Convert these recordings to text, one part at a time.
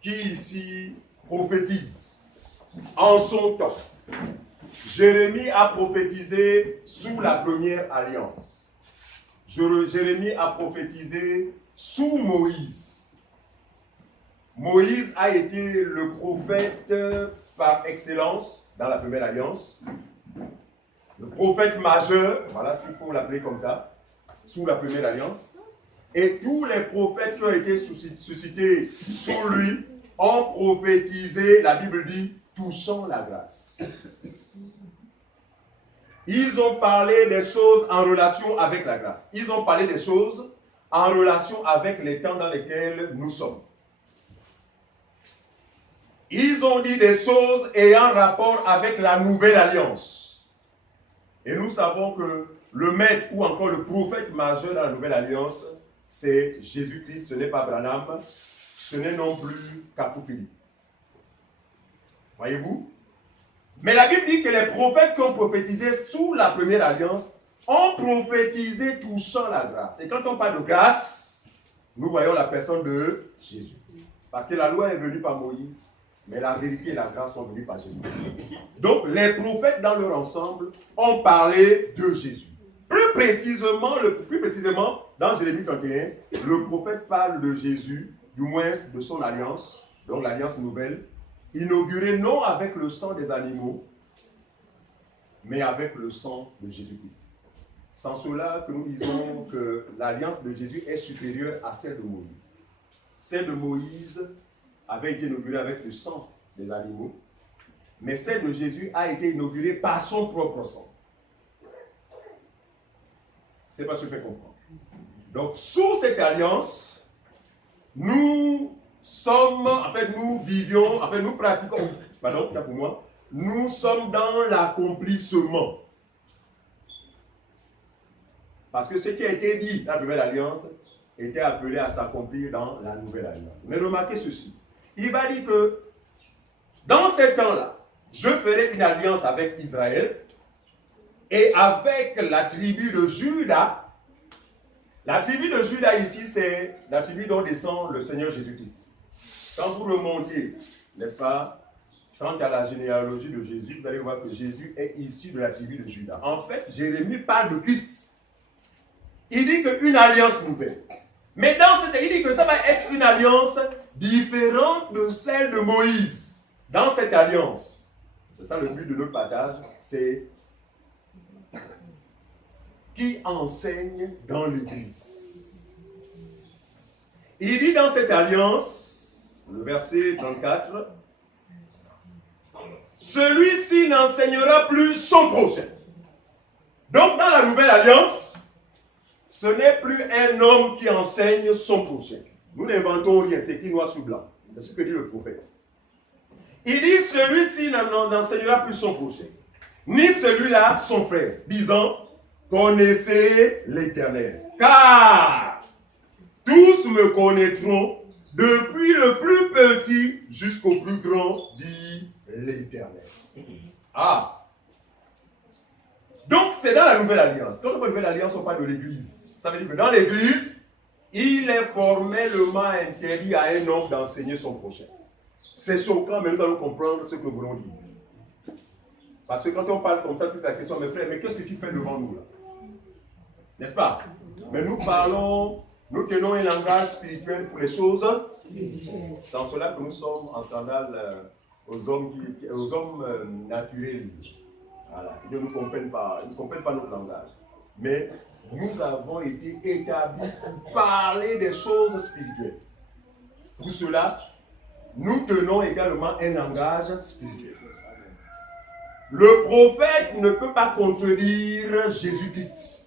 qui ici prophétise en son temps? Jérémie a prophétisé sous la première alliance. Jérémie a prophétisé sous Moïse. Moïse a été le prophète par excellence dans la première alliance. Le prophète majeur, voilà s'il faut l'appeler comme ça, sous la première alliance. Et tous les prophètes qui ont été suscités sous lui ont prophétisé, la Bible dit, touchant la grâce. Ils ont parlé des choses en relation avec la grâce. Ils ont parlé des choses en relation avec les temps dans lesquels nous sommes. Ils ont dit des choses ayant rapport avec la nouvelle alliance. Et nous savons que le maître ou encore le prophète majeur dans la nouvelle alliance, c'est Jésus-Christ. Ce n'est pas Branham, ce n'est non plus Capophilippe. Voyez-vous? Mais la Bible dit que les prophètes qui ont prophétisé sous la première alliance ont prophétisé touchant la grâce. Et quand on parle de grâce, nous voyons la personne de Jésus. Parce que la loi est venue par Moïse, mais la vérité et la grâce sont venues par Jésus. Donc les prophètes dans leur ensemble ont parlé de Jésus. Plus précisément, dans Jérémie 31, le prophète parle de Jésus, du moins de son alliance, donc l'alliance nouvelle, inaugurée non avec le sang des animaux, mais avec le sang de Jésus-Christ. Sans cela que nous disons que l'alliance de Jésus est supérieure à celle de Moïse. Celle de Moïse avait été inaugurée avec le sang des animaux, mais celle de Jésus a été inaugurée par son propre sang. C'est pas ce que je fais comprendre. Donc, sous cette alliance, nous sommes dans l'accomplissement. Parce que ce qui a été dit dans la nouvelle alliance était appelé à s'accomplir dans la nouvelle alliance. Mais remarquez ceci. Il va dire que dans ces temps-là, je ferai une alliance avec Israël et avec la tribu de Juda. La tribu de Juda ici, c'est la tribu dont descend le Seigneur Jésus-Christ. Quand vous remontez, n'est-ce pas, quant à la généalogie de Jésus, vous allez voir que Jésus est issu de la tribu de Juda. En fait, Jérémie parle de Christ. Il dit qu'une alliance nouvelle. Mais il dit que ça va être une alliance différente de celle de Moïse. Dans cette alliance, c'est ça le but de notre partage, c'est qui enseigne dans l'Église. Il dit dans cette alliance, le verset 34, celui-ci n'enseignera plus son prochain. Donc dans la nouvelle alliance, ce n'est plus un homme qui enseigne son prochain. Nous n'inventons rien, c'est écrit noir sur blanc. C'est ce que dit le prophète. Il dit celui-ci n'enseignera plus son prochain, ni celui-là son frère, disant connaissez l'Éternel. Car tous me connaîtront, depuis le plus petit jusqu'au plus grand, dit l'Éternel. Ah! Donc c'est dans la nouvelle alliance. Quand on parle de nouvelle alliance, on parle de l'Église. Ça veut dire que dans l'Église, il est formellement interdit à un homme d'enseigner son prochain. C'est choquant, mais nous allons comprendre ce que nous voulons dire. Parce que quand on parle comme ça, toute la question, mes frères, mais qu'est-ce que tu fais devant nous là? N'est-ce pas? Mais nous parlons, nous tenons un langage spirituel pour les choses. C'est en cela que nous sommes en scandale aux hommes naturels. Voilà. Ils ne nous comprennent pas, ils ne comprennent pas notre langage. Mais nous avons été établis pour parler des choses spirituelles. Pour cela, nous tenons également un langage spirituel. Le prophète ne peut pas contredire Jésus-Christ.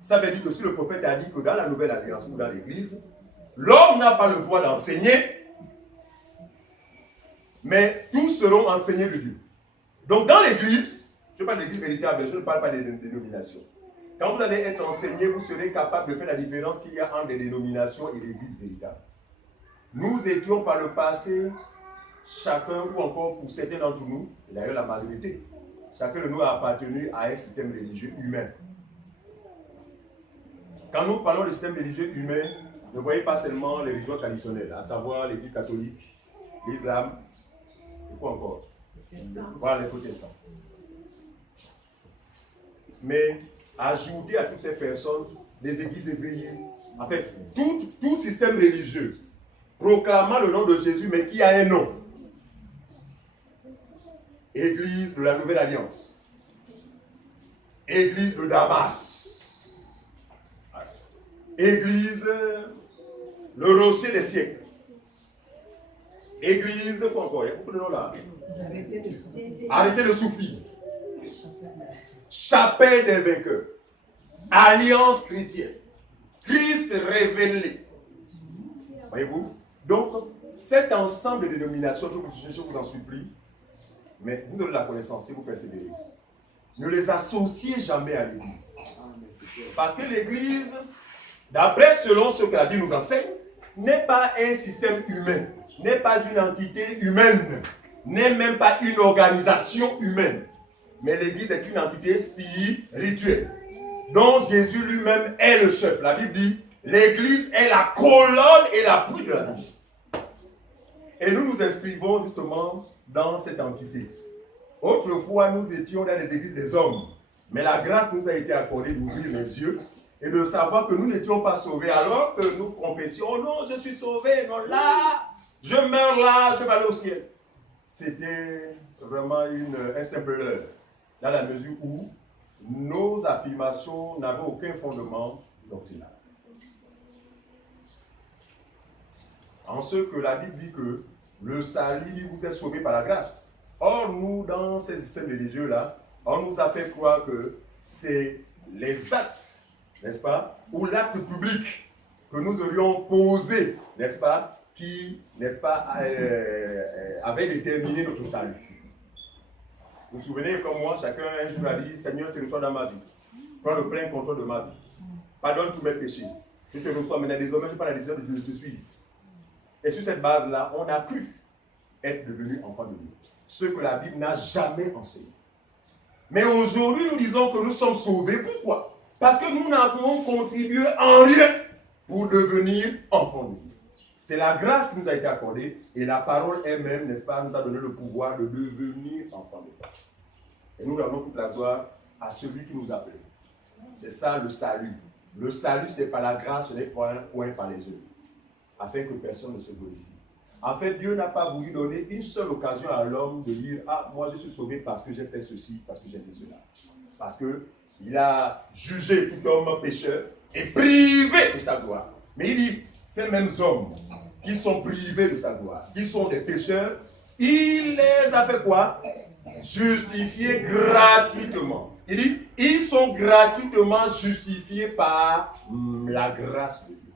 Ça veut dire que si le prophète a dit que dans la nouvelle alliance ou dans l'église, l'homme n'a pas le droit d'enseigner, mais tous seront enseignés de Dieu. Donc dans l'église, je parle de l'église véritable, je ne parle pas des dénominations. Quand vous allez être enseigné, vous serez capable de faire la différence qu'il y a entre les dénominations et l'église véritable. Nous étions par le passé, chacun, ou encore pour certains d'entre nous, et d'ailleurs la majorité, chacun de nous a appartenu à un système religieux humain. Quand nous parlons de système religieux humain, ne voyez pas seulement les religions traditionnelles, à savoir l'Église catholique, l'islam, et quoi encore? Voilà, les protestants. Mais ajouter à toutes ces personnes des églises éveillées, en fait, tout système religieux proclamant le nom de Jésus, mais qui a un nom. Église de la Nouvelle Alliance. Église de Damas. Église, le rocher des siècles. Église, quoi encore? Il y a beaucoup de noms là. Arrêtez de souffrir. Chapelle des vainqueurs. Alliance chrétienne. Christ révélé. Voyez-vous? Donc, cet ensemble de dénominations, je vous en supplie, mais vous avez la connaissance si vous persévérez. Ne les associez jamais à l'Église. Parce que l'Église, d'après selon ce que la Bible nous enseigne, n'est pas un système humain, n'est pas une entité humaine, n'est même pas une organisation humaine. Mais l'Église est une entité spirituelle, dont Jésus lui-même est le chef. La Bible dit, l'Église est la colonne et l'appui de la vie. Et nous nous inscrivons justement dans cette entité. Autrefois, nous étions dans les églises des hommes. Mais la grâce nous a été accordée d'ouvrir les yeux et de savoir que nous n'étions pas sauvés alors que nous confessions, oh non, je suis sauvé, non, là, je meurs là, je vais aller au ciel. C'était vraiment un simple leurre, dans la mesure où nos affirmations n'avaient aucun fondement doctrinal. En ce que la Bible dit que le salut vous est sauvé par la grâce. Or, nous, dans ces systèmes religieux-là, on nous a fait croire que c'est les actes, n'est-ce pas, ou l'acte public que nous aurions posé, n'est-ce pas, qui, n'est-ce pas, avait déterminé notre salut. Vous vous souvenez, comme moi, chacun un jour a dit, Seigneur, tu reçois dans ma vie. Prends le plein contrôle de ma vie. Pardonne tous mes péchés. Je te reçois maintenant. Désormais, je n'ai pas la décision de te suivre. Et sur cette base-là, on a cru être devenu enfant de Dieu. Ce que la Bible n'a jamais enseigné. Mais aujourd'hui, nous disons que nous sommes sauvés. Pourquoi? Parce que nous n'avons contribué en rien pour devenir enfants de Dieu. C'est la grâce qui nous a été accordée et la parole elle-même, n'est-ce pas, nous a donné le pouvoir de devenir enfants de Dieu. Et nous rendons toute la gloire à celui qui nous appelle. C'est ça le salut. Le salut, c'est par la grâce, ce n'est point par les œuvres, afin que personne ne se glorifie. En fait, Dieu n'a pas voulu donner une seule occasion à l'homme de dire « Ah, moi je suis sauvé parce que j'ai fait ceci, parce que j'ai fait cela. » Parce qu'il a jugé tout homme pécheur et privé de sa gloire. Mais il dit, ces mêmes hommes qui sont privés de sa gloire, qui sont des pécheurs, il les a fait quoi? Justifiés gratuitement. Il dit, ils sont gratuitement justifiés par la grâce de Dieu.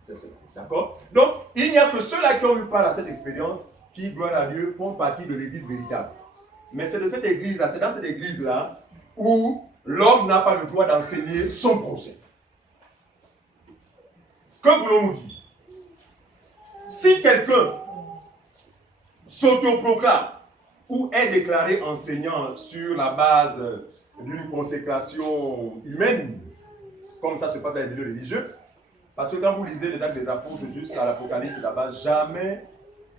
C'est cela. D'accord? Donc, il n'y a que ceux-là qui ont eu part à cette expérience qui, gloire à Dieu, font partie de l'église véritable. Mais c'est de cette église-là, c'est dans cette église-là où l'homme n'a pas le droit d'enseigner son prochain. Que voulons-nous dire? Si quelqu'un s'autoproclame ou est déclaré enseignant sur la base d'une consécration humaine, comme ça se passe dans les milieux religieux, parce que quand vous lisez les Actes des Apôtres jusqu'à l'Apocalypse là-bas, jamais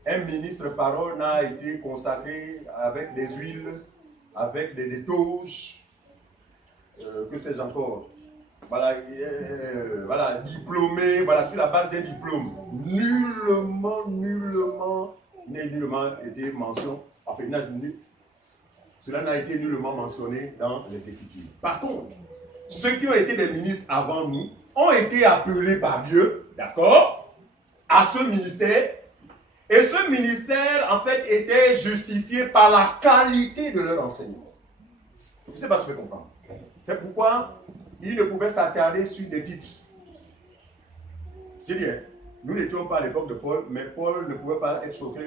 un ministre parole n'a été consacré avec des huiles, avec des touches, que sais-je encore, voilà, diplômé, voilà, sur la base d'un diplôme. Nullement été mentionné, enfin, cela n'a été nullement mentionné dans les Écritures. Par contre, ceux qui ont été des ministres avant nous ont été appelés par Dieu, d'accord, à ce ministère. Et ce ministère, en fait, était justifié par la qualité de leur enseignement. Je ne sais pas si vous pouvez comprendre. C'est pourquoi ils ne pouvaient s'attarder sur des titres. C'est bien. Nous n'étions pas à l'époque de Paul, mais Paul ne pouvait pas être choqué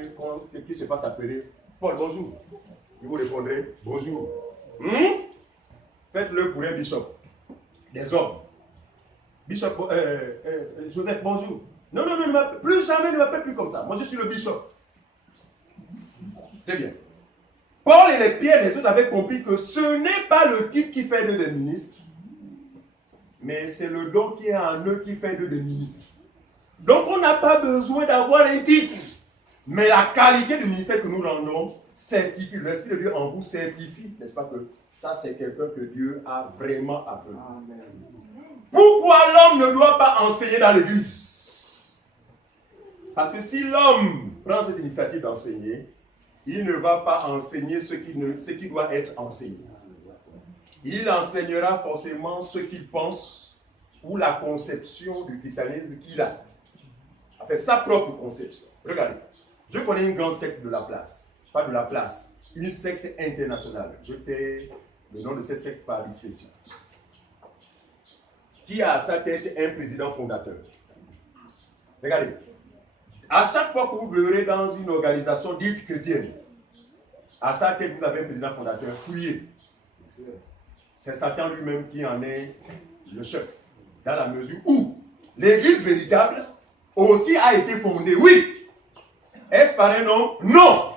qu'il se fasse appeler Paul, bonjour. Il vous répondrait, bonjour. Faites-le pour un bishop. Des hommes. Bishop, Joseph, bonjour. Non, plus jamais ne m'appelle plus comme ça. Moi, je suis le bishop. C'est bien. Paul et les Pierre et les autres avaient compris que ce n'est pas le titre qui fait d'eux des ministres, mais c'est le don qui est en eux qui fait d'eux des ministres. Donc, on n'a pas besoin d'avoir un titre Mais la qualité du ministère que nous rendons certifie, l'Esprit de Dieu en vous certifie, n'est-ce pas, que ça c'est quelqu'un que Dieu a vraiment appelé. Amen. Pourquoi l'homme ne doit pas enseigner dans l'église? Parce que si l'homme prend cette initiative d'enseigner, il ne va pas enseigner ce qui doit être enseigné. Il enseignera forcément ce qu'il pense ou la conception du christianisme qu'il a. Enfin, sa propre conception. Regardez, je connais une grande secte de la place. Pas de la place, une secte internationale. Je tais le nom de cette secte par discrétion. Qui a à sa tête un président fondateur. Regardez, à chaque fois que vous verrez dans une organisation dite chrétienne, à sa tête vous avez un président fondateur, fuyez. C'est Satan lui-même qui en est le chef. Dans la mesure où l'église véritable aussi a été fondée. Oui. Est-ce par un homme? Non.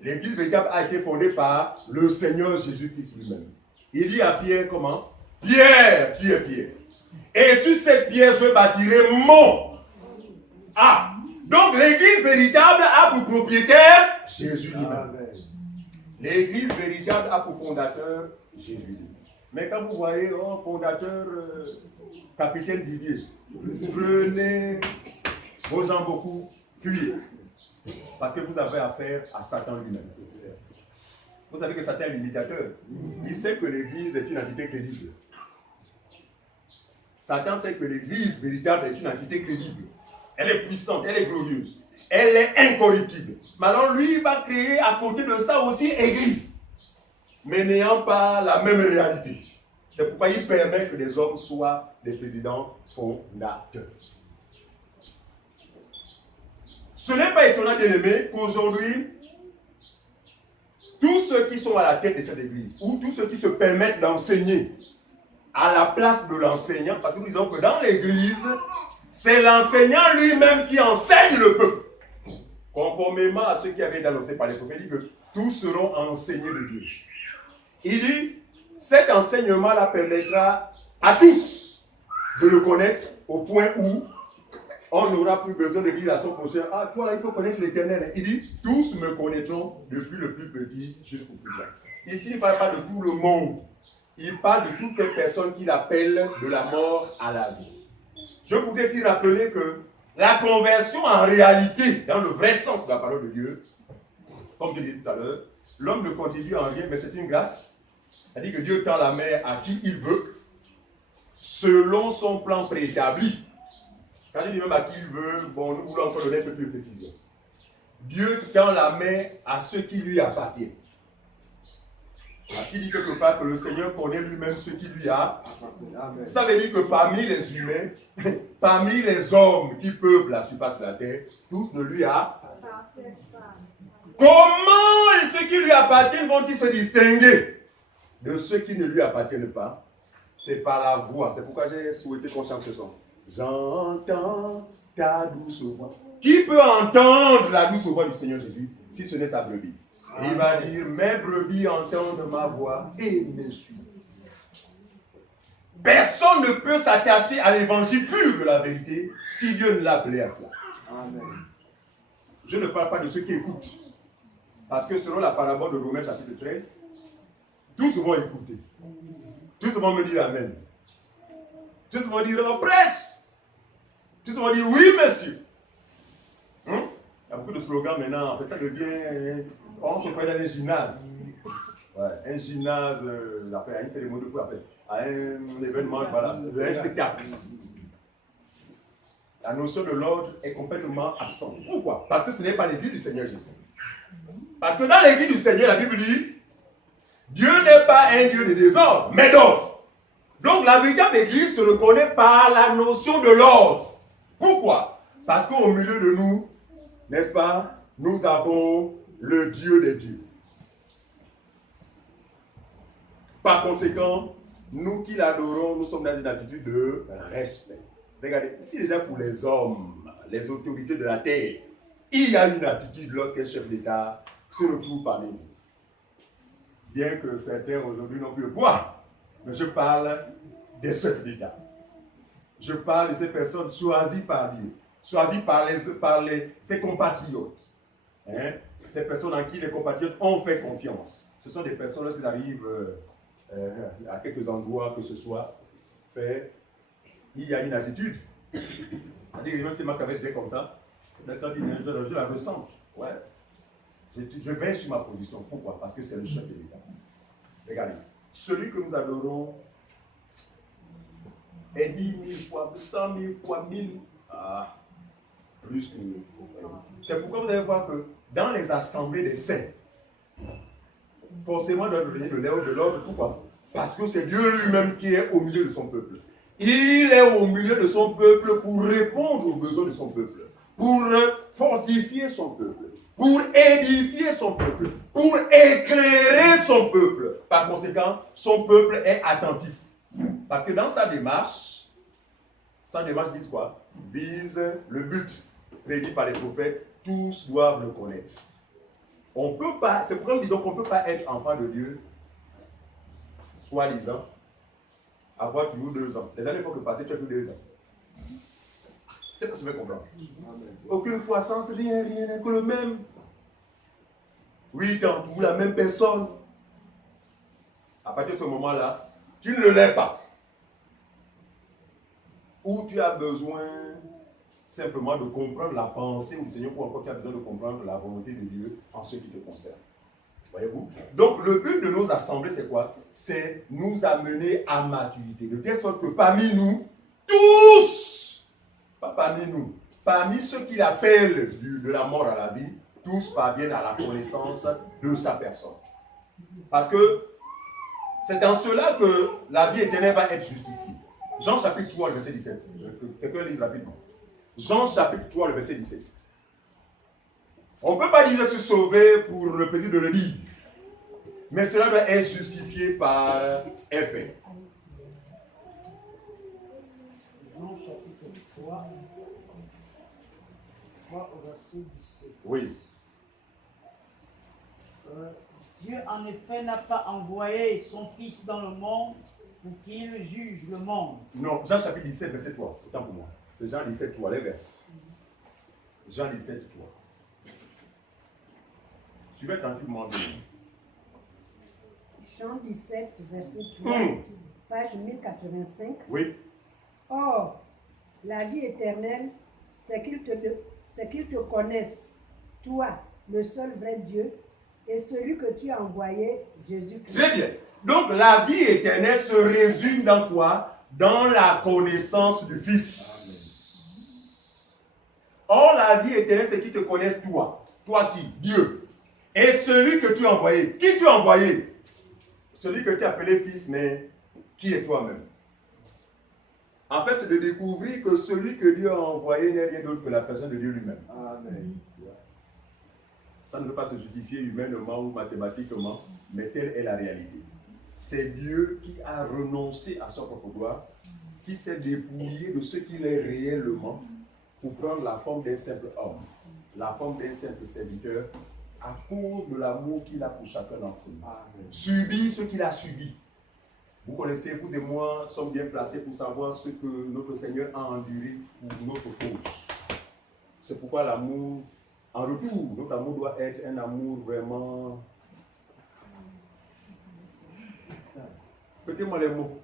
L'église véritable a été fondée par le Seigneur Jésus-Christ lui-même. Il dit à Pierre comment? Pierre, tu es Pierre. Et sur cette pierre, je bâtirai mon. Ah, donc l'église véritable a pour propriétaire Jésus lui-même. L'église véritable a pour fondateur Jésus lui-même. Mais quand vous voyez, oh, fondateur, capitaine Didier, prenez vos gens beaucoup, fuyez. Parce que vous avez affaire à Satan lui-même. Vous savez que Satan est l'imitateur. Il sait que l'église est une entité crédible. Satan sait que l'église véritable est une entité crédible. Elle est puissante, elle est glorieuse, elle est incorruptible. Mais alors lui, il va créer à côté de ça aussi église, mais n'ayant pas la même réalité. C'est pourquoi il permet que des hommes soient des présidents fondateurs. Ce n'est pas étonnant, bien-aimé, qu'aujourd'hui, tous ceux qui sont à la tête de ces églises, ou tous ceux qui se permettent d'enseigner à la place de l'enseignant, parce que nous disons que dans l'église, c'est l'enseignant lui-même qui enseigne le peuple. Conformément à ce qui avait été annoncé par les prophètes, il dit que tous seront enseignés de Dieu. Il dit, cet enseignement-là permettra à tous de le connaître au point où on n'aura plus besoin de dire à son prochain, ah, toi là, il faut connaître l'Éternel. Il dit, tous me connaîtront depuis le plus petit jusqu'au plus grand. Ici, il ne parle pas de tout le monde. Il parle de toutes ces personnes qu'il appelle de la mort à la vie. Je voudrais aussi rappeler que la conversion en réalité, dans le vrai sens de la parole de Dieu, comme je l'ai dit tout à l'heure, l'homme ne contribue en rien, mais c'est une grâce. C'est-à-dire que Dieu tend la main à qui il veut, selon son plan préétabli. Quand je dis même à qui il veut, bon, nous voulons encore donner un peu plus de précision. Dieu tend la main à ceux qui lui appartiennent. Parce qu'il dit quelque part que le Seigneur connaît lui-même ce qui lui a. Ça veut dire que parmi les humains, parmi les hommes qui peuplent la surface de la terre, tous ne lui appartiennent pas. Comment ceux qui lui appartiennent vont-ils se distinguer de ceux qui ne lui appartiennent pas? C'est par la voix. C'est pourquoi j'ai souhaité qu'on chante ce son. J'entends ta douce voix. Qui peut entendre la douce voix du Seigneur Jésus si ce n'est sa brebis? Et il va dire, mes brebis entendent ma voix et me suivent. Personne ne peut s'attacher à l'évangile pur de la vérité si Dieu ne l'a appelé à cela. Amen. Je ne parle pas de ceux qui écoutent. Parce que selon la parabole de Romains chapitre 13, tous vont écouter. Tous vont me dire Amen. Tous vont dire on prêche. Tous vont dire oui, monsieur. Il y a beaucoup de slogans maintenant. En fait, ça devient. On se fait dans un gymnase. Ouais, un gymnase, à une cérémonie de fou, à un événement, voilà, un spectacle. La notion de l'ordre est complètement absente. Pourquoi? Parce que ce n'est pas l'église du Seigneur Jésus. Parce que dans l'église du Seigneur, la Bible dit Dieu n'est pas un Dieu de désordre, mais d'ordre. Donc la véritable église se reconnaît par la notion de l'ordre. Pourquoi? Parce qu'au milieu de nous, n'est-ce pas, nous avons le Dieu des dieux. Par conséquent, nous qui l'adorons, nous sommes dans une attitude de respect. Regardez, si déjà pour les hommes, les autorités de la terre, il y a une attitude lorsqu'un chef d'État se retrouve parmi nous. Bien que certains aujourd'hui n'ont plus le pouvoir, mais je parle des chefs d'État. Je parle de ces personnes choisies par Dieu. choisi par ses compatriotes. Hein? Ces personnes en qui les compatriotes ont fait confiance. Ce sont des personnes, lorsqu'ils arrivent à quelques endroits que ce soit fait, il y a une attitude. C'est-à-dire que même si Marc avait été comme ça, quand il dit je la ressens. Ouais. Je vais sur ma position. Pourquoi? Parce que c'est le chef de l'État. Regardez, celui que nous adorons est 10 000 fois, 100 000 fois 1000. Ah, plus que. C'est pourquoi vous allez voir que dans les assemblées des saints, forcément, doit donner de l'ordre. Pourquoi? Parce que c'est Dieu lui-même qui est au milieu de son peuple. Il est au milieu de son peuple pour répondre aux besoins de son peuple, pour fortifier son peuple, pour édifier son peuple, pour éclairer son peuple. Par conséquent, son peuple est attentif. Parce que dans sa démarche vise quoi? Vise le but prédit par les prophètes, tous doivent le connaître. On peut pas, c'est pourquoi nous disons qu'on ne peut pas être enfant de Dieu, soi-disant, avoir toujours 2 ans. Les années font que passer, tu as toujours 2 ans. C'est pas ce que je veux comprendre. Aucune croissance, rien, que le même. 8 ans, toujours la même personne. À partir de ce moment-là, tu ne le l'es pas. Ou tu as besoin simplement de comprendre la pensée du Seigneur, ou encore tu as besoin de comprendre la volonté de Dieu en ce qui te concerne. Voyez-vous? Donc le but de nos assemblées, c'est quoi? C'est nous amener à maturité. De telle sorte que parmi nous, tous, pas parmi nous, parmi ceux qu'il appelle de la mort à la vie, tous parviennent à la connaissance de sa personne. Parce que c'est dans cela que la vie éternelle va être justifiée. Jean chapitre 3, le verset 17. Quelqu'un lise rapidement. Jean chapitre 3, le verset 17. On ne peut pas dire se sauver pour le plaisir de le lire. Mais cela doit être justifié par effet. Jean chapitre 3, au verset 17. Oui. Dieu en effet n'a pas envoyé son Fils dans le monde pour qu'il juge le monde. Non, Jean chapitre 17, verset 3. Autant pour moi. C'est Jean 17, 3, les versets. Jean 17, 3. Suivez attentivement. Jean 17, verset 3, page 1085. Oui. Or, la vie éternelle, c'est qu'ils te connaissent, toi, le seul vrai Dieu, et celui que tu as envoyé, Jésus-Christ. Très bien. Donc, la vie éternelle se résume dans quoi? Dans la connaissance du Fils. Or, la vie éternelle, c'est qu'ils te connaissent toi. Toi qui? Dieu. Et celui que tu as envoyé. Qui tu as envoyé? Celui que tu as appelé Fils, mais qui est toi-même? En fait, c'est de découvrir que celui que Dieu a envoyé n'est rien d'autre que la personne de Dieu lui-même. Amen. Ça ne peut pas se justifier humainement ou mathématiquement, mais telle est la réalité. C'est Dieu qui a renoncé à son propre gloire, qui s'est dépouillé de ce qu'il est réellement pour prendre la forme d'un simple homme, la forme d'un simple serviteur, à cause de l'amour qu'il a pour chacun d'entre nous. Subir ce qu'il a subi. Vous connaissez, vous et moi sommes bien placés pour savoir ce que notre Seigneur a enduré pour notre cause. C'est pourquoi l'amour, en retour, notre amour doit être un amour vraiment... Répétez-moi les mots.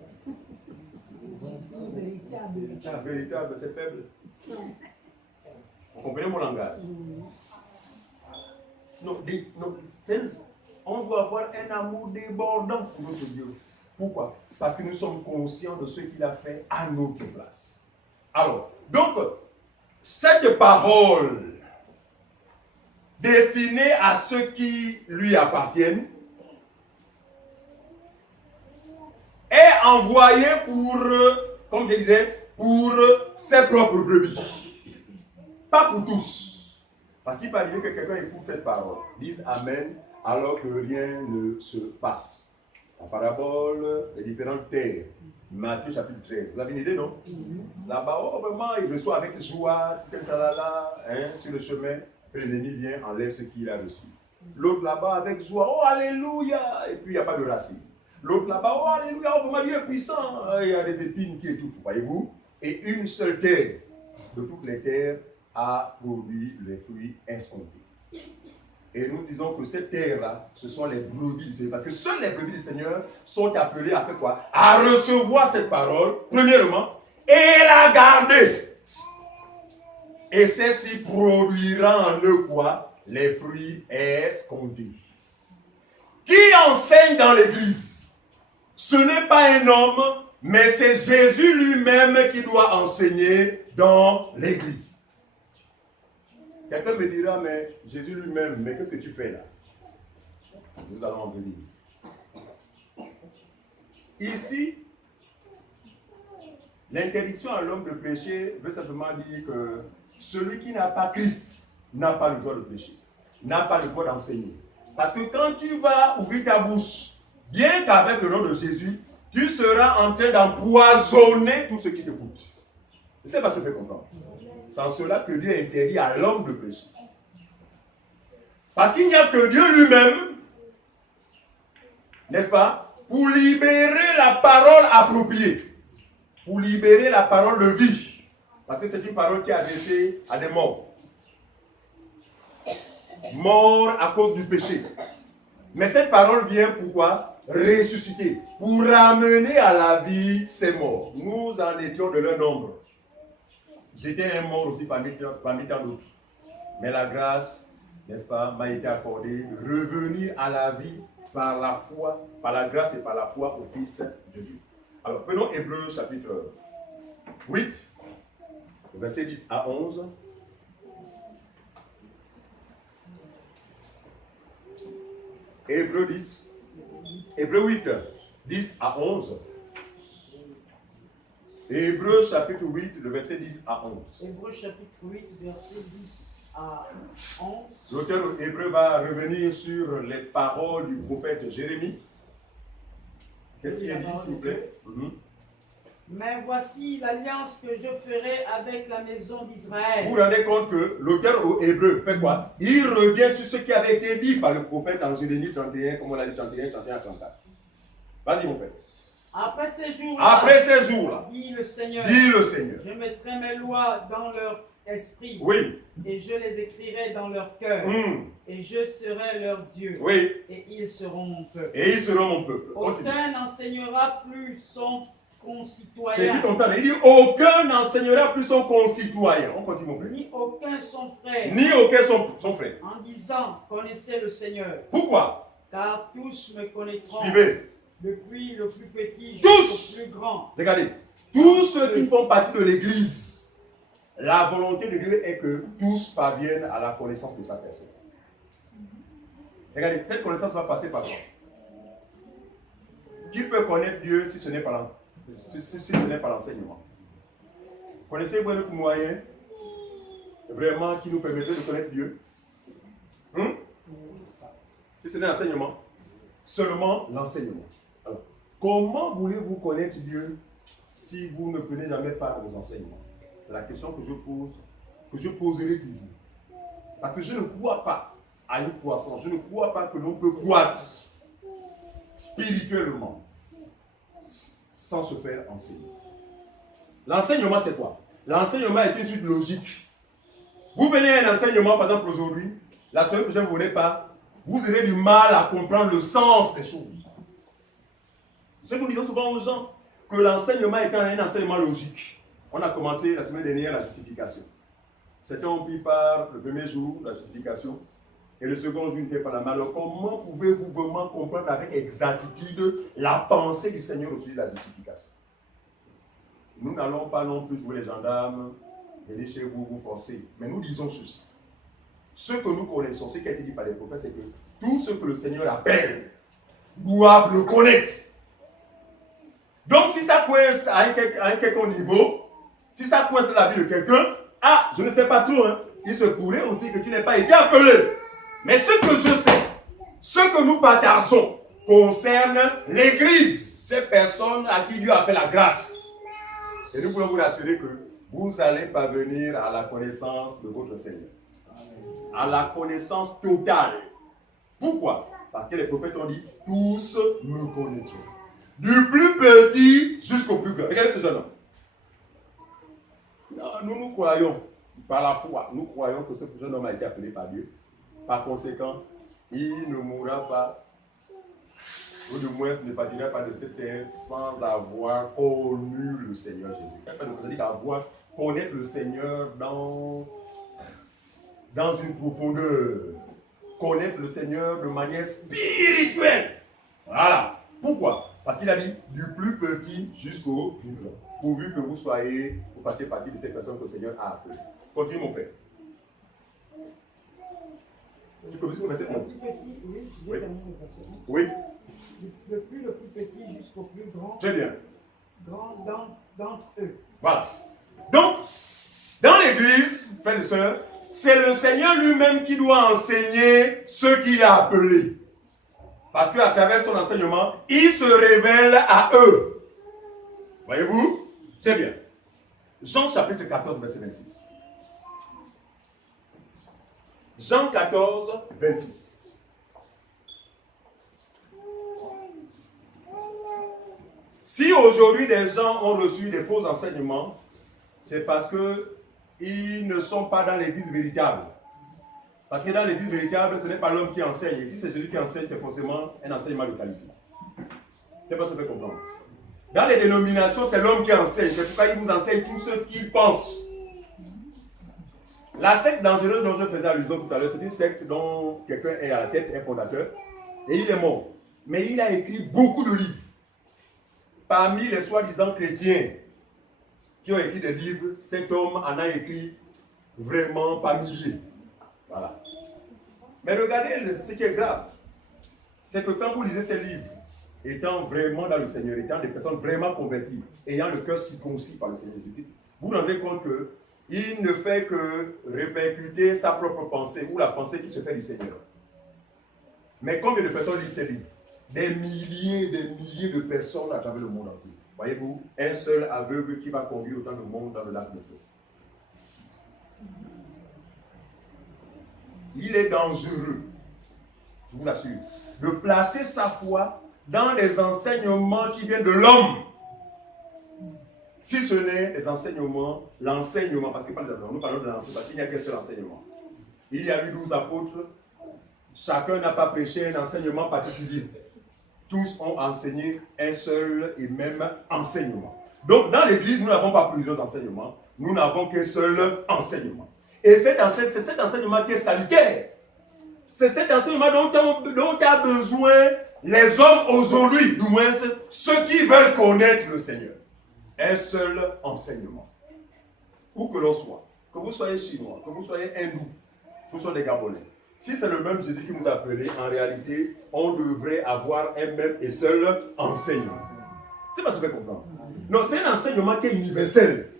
Véritable. Véritable, c'est faible. Vous comprenez mon langage? Non, on doit avoir un amour débordant pour notre Dieu. Pourquoi? Parce que nous sommes conscients de ce qu'il a fait à notre place. Alors, donc, cette parole destinée à ceux qui lui appartiennent est envoyée pour, comme je disais, pour ses propres brebis. Pas pour tous. Parce qu'il peut arriver que quelqu'un écoute cette parole, dise Amen, alors que rien ne se passe. La parabole des différentes terres, Matthieu chapitre 13. Vous avez une idée, non? Là-bas, oh, vraiment, il reçoit avec joie, sur le chemin, et l'ennemi vient, enlève ce qu'il a reçu. L'autre là-bas, avec joie, oh, alléluia, et puis il n'y a pas de racine. L'autre là-bas, oh, alléluia, oh, vraiment, Dieu est puissant, il y a des épines qui étouffent, voyez-vous? Et une seule terre, de toutes les terres, a produit les fruits escomptés. Et nous disons que cette terre-là, ce sont les brebis du Seigneur. Parce que seules les brebis du Seigneur sont appelées à faire quoi? À recevoir cette parole, premièrement, et la garder. Et celle-ci produira en eux quoi? Les fruits escomptés. Qui enseigne dans l'église? Ce n'est pas un homme, mais c'est Jésus lui-même qui doit enseigner dans l'église. Quelqu'un me dira, mais Jésus lui-même, mais qu'est-ce que tu fais là? Nous allons en venir. Ici, l'interdiction à l'homme de pécher veut simplement dire que celui qui n'a pas Christ n'a pas le droit de pécher, n'a pas le droit d'enseigner. Parce que quand tu vas ouvrir ta bouche, bien qu'avec le nom de Jésus, tu seras en train d'empoisonner tout ce qui t'écoute. Je ne sais pas si vous faites comprendre. C'est en cela que Dieu interdit à l'homme de pécher. Parce qu'il n'y a que Dieu lui-même, n'est-ce pas, pour libérer la parole appropriée, pour libérer la parole de vie. Parce que c'est une parole qui est adressée à des morts. Morts à cause du péché. Mais cette parole vient pourquoi? Ressusciter, pour ramener à la vie ces morts. Nous en étions de leur nombre. J'étais un mort aussi parmi tant d'autres. Mais la grâce, n'est-ce pas, m'a été accordée, revenir à la vie par la foi, par la grâce et par la foi au Fils de Dieu. Alors, prenons Hébreux chapitre 8, versets 10 à 11. Hébreux 8, 10 à 11. Hébreux chapitre 8, le verset 10 à 11. Hébreux chapitre 8, verset 10 à 11. L'auteur hébreu va revenir sur les paroles du prophète Jérémie. Qu'est-ce qu'il a dit, s'il vous plaît? Mais voici l'alliance que je ferai avec la maison d'Israël. Vous vous rendez compte que l'auteur hébreu fait quoi? Il revient sur ce qui avait été dit par le prophète en Jérémie 31, comme on l'a dit 31, 31, 34. Vas-y, mon frère. Après ces jours-là, dit le Seigneur, je mettrai mes lois dans leur esprit, oui, et je les écrirai dans leur cœur, et je serai leur Dieu, oui, et ils seront mon peuple. Et ils seront mon peuple. Aucun n'enseignera plus son concitoyen. C'est dit comme ça, il dit aucun n'enseignera plus son concitoyen. On continue, mon frère. Ni aucun son frère. Ni aucun son frère. En disant, connaissez le Seigneur. Pourquoi? Car tous me connaîtront. Suivez. Depuis le plus petit tous, jusqu'au plus grand. Regardez, tous ceux qui font partie de l'église, la volonté de Dieu est que tous parviennent à la connaissance de sa personne. Regardez, cette connaissance va passer par quoi? Qui peut connaître Dieu si ce n'est pas l'enseignement? Connaissez-vous un autre moyen vraiment qui nous permettrait de connaître Dieu? Si ce n'est l'enseignement, seulement l'enseignement. Alors, comment voulez-vous connaître Dieu si vous ne prenez jamais part aux enseignements? C'est la question que je pose, que je poserai toujours. Parce que je ne crois pas à une croissance, je ne crois pas que l'on peut croître spirituellement sans se faire enseigner. L'enseignement, c'est quoi? L'enseignement est une suite logique. Vous venez à un enseignement, par exemple aujourd'hui, la semaine prochaine, vous ne venez pas, vous aurez du mal à comprendre le sens des choses. Ce que nous disons souvent aux gens, que l'enseignement est un enseignement logique. On a commencé la semaine dernière la justification. Certains ont pris par le premier jour la justification et le second jour n'était pas là. Mais alors comment pouvez-vous vraiment comprendre avec exactitude la pensée du Seigneur au sujet de la justification? Nous n'allons pas non plus jouer les gendarmes, venir chez vous, vous forcer. Mais nous disons ceci. Ce que nous connaissons, ce qui a été dit par les prophètes, c'est que tout ce que le Seigneur appelle doivent le connaître. Donc si ça coince à un quelconque niveau, si ça coince dans la vie de quelqu'un, je ne sais pas trop, il se pourrait aussi que tu n'aies pas été appelé. Mais ce que je sais, ce que nous partageons concerne l'Église, ces personnes à qui Dieu a fait la grâce. Et nous voulons vous rassurer que vous allez parvenir à la connaissance de votre Seigneur. À la connaissance totale. Pourquoi? Parce que les prophètes ont dit, tous me connaîtront. Du plus petit jusqu'au plus grand. Regardez ce jeune homme. Non, nous croyons. Par la foi, nous croyons que ce jeune homme a été appelé par Dieu. Par conséquent, il ne mourra pas, ou du moins ne partira pas de cette terre sans avoir connu le Seigneur Jésus. C'est-à-dire avoir connaître le Seigneur dans une profondeur. Connaître le Seigneur de manière spirituelle. Voilà. Pourquoi? Parce qu'il a dit du plus petit jusqu'au plus grand. Pourvu que vous fassiez partie de ces personnes que le Seigneur a appelées. Continue mon frère. Tu peux aussi verset 11. Le plus petit, oui, je vais terminer le verset 11. Oui. Depuis le plus petit jusqu'au plus grand, Très bien. grand d'entre eux. Voilà. Donc, dans l'église, frères et sœurs, c'est le Seigneur lui-même qui doit enseigner ceux qu'il a appelés. Parce qu'à travers son enseignement, il se révèle à eux. Voyez-vous? Très bien. Jean chapitre 14, verset 26. Jean 14, 26. Si aujourd'hui des gens ont reçu des faux enseignements, c'est parce qu'ils ne sont pas dans l'église véritable. Parce que dans l'église véritable, ce n'est pas l'homme qui enseigne. Et si c'est Jésus qui enseigne, c'est forcément un enseignement de qualité. C'est pas ce que je peux comprendre. Dans les dénominations, c'est l'homme qui enseigne. C'est pourquoi il vous enseigne tout ce qu'il pense. La secte dangereuse dont je faisais allusion tout à l'heure, c'est une secte dont quelqu'un est à la tête, un fondateur, et il est mort. Mais il a écrit beaucoup de livres. Parmi les soi-disant chrétiens qui ont écrit des livres, cet homme en a écrit vraiment pas milliers. Voilà. Mais regardez ce qui est grave, c'est que quand vous lisez ces livres, étant vraiment dans le Seigneur, étant des personnes vraiment converties, ayant le cœur circoncis par le Seigneur Jésus-Christ, vous vous rendrez compte qu'il ne fait que répercuter sa propre pensée ou la pensée qui se fait du Seigneur. Mais combien de personnes lisent ces livres? Des milliers de personnes à travers le monde entier. Voyez-vous, un seul aveugle qui va conduire autant de monde dans le lac de feu. Il est dangereux, je vous l'assure, de placer sa foi dans les enseignements qui viennent de l'homme. Si ce n'est les enseignements, l'enseignement, parce que nous parlons de l'enseignement, parce qu'il n'y a qu'un seul enseignement. Il y a eu 12 apôtres, chacun n'a pas prêché un enseignement particulier. Tous ont enseigné un seul et même enseignement. Donc dans l'église, nous n'avons pas plusieurs enseignements, nous n'avons qu'un seul enseignement. Et c'est cet enseignement qui est salutaire. C'est cet enseignement dont a besoin les hommes aujourd'hui, du moins ceux qui veulent connaître le Seigneur. Un seul enseignement. Où que l'on soit, que vous soyez chinois, que vous soyez hindou, que vous soyez des Gabonais. Si c'est le même Jésus qui nous a appelés, en réalité, on devrait avoir un même et seul enseignement. C'est pas ce que je comprends. Non, c'est un enseignement qui est universel.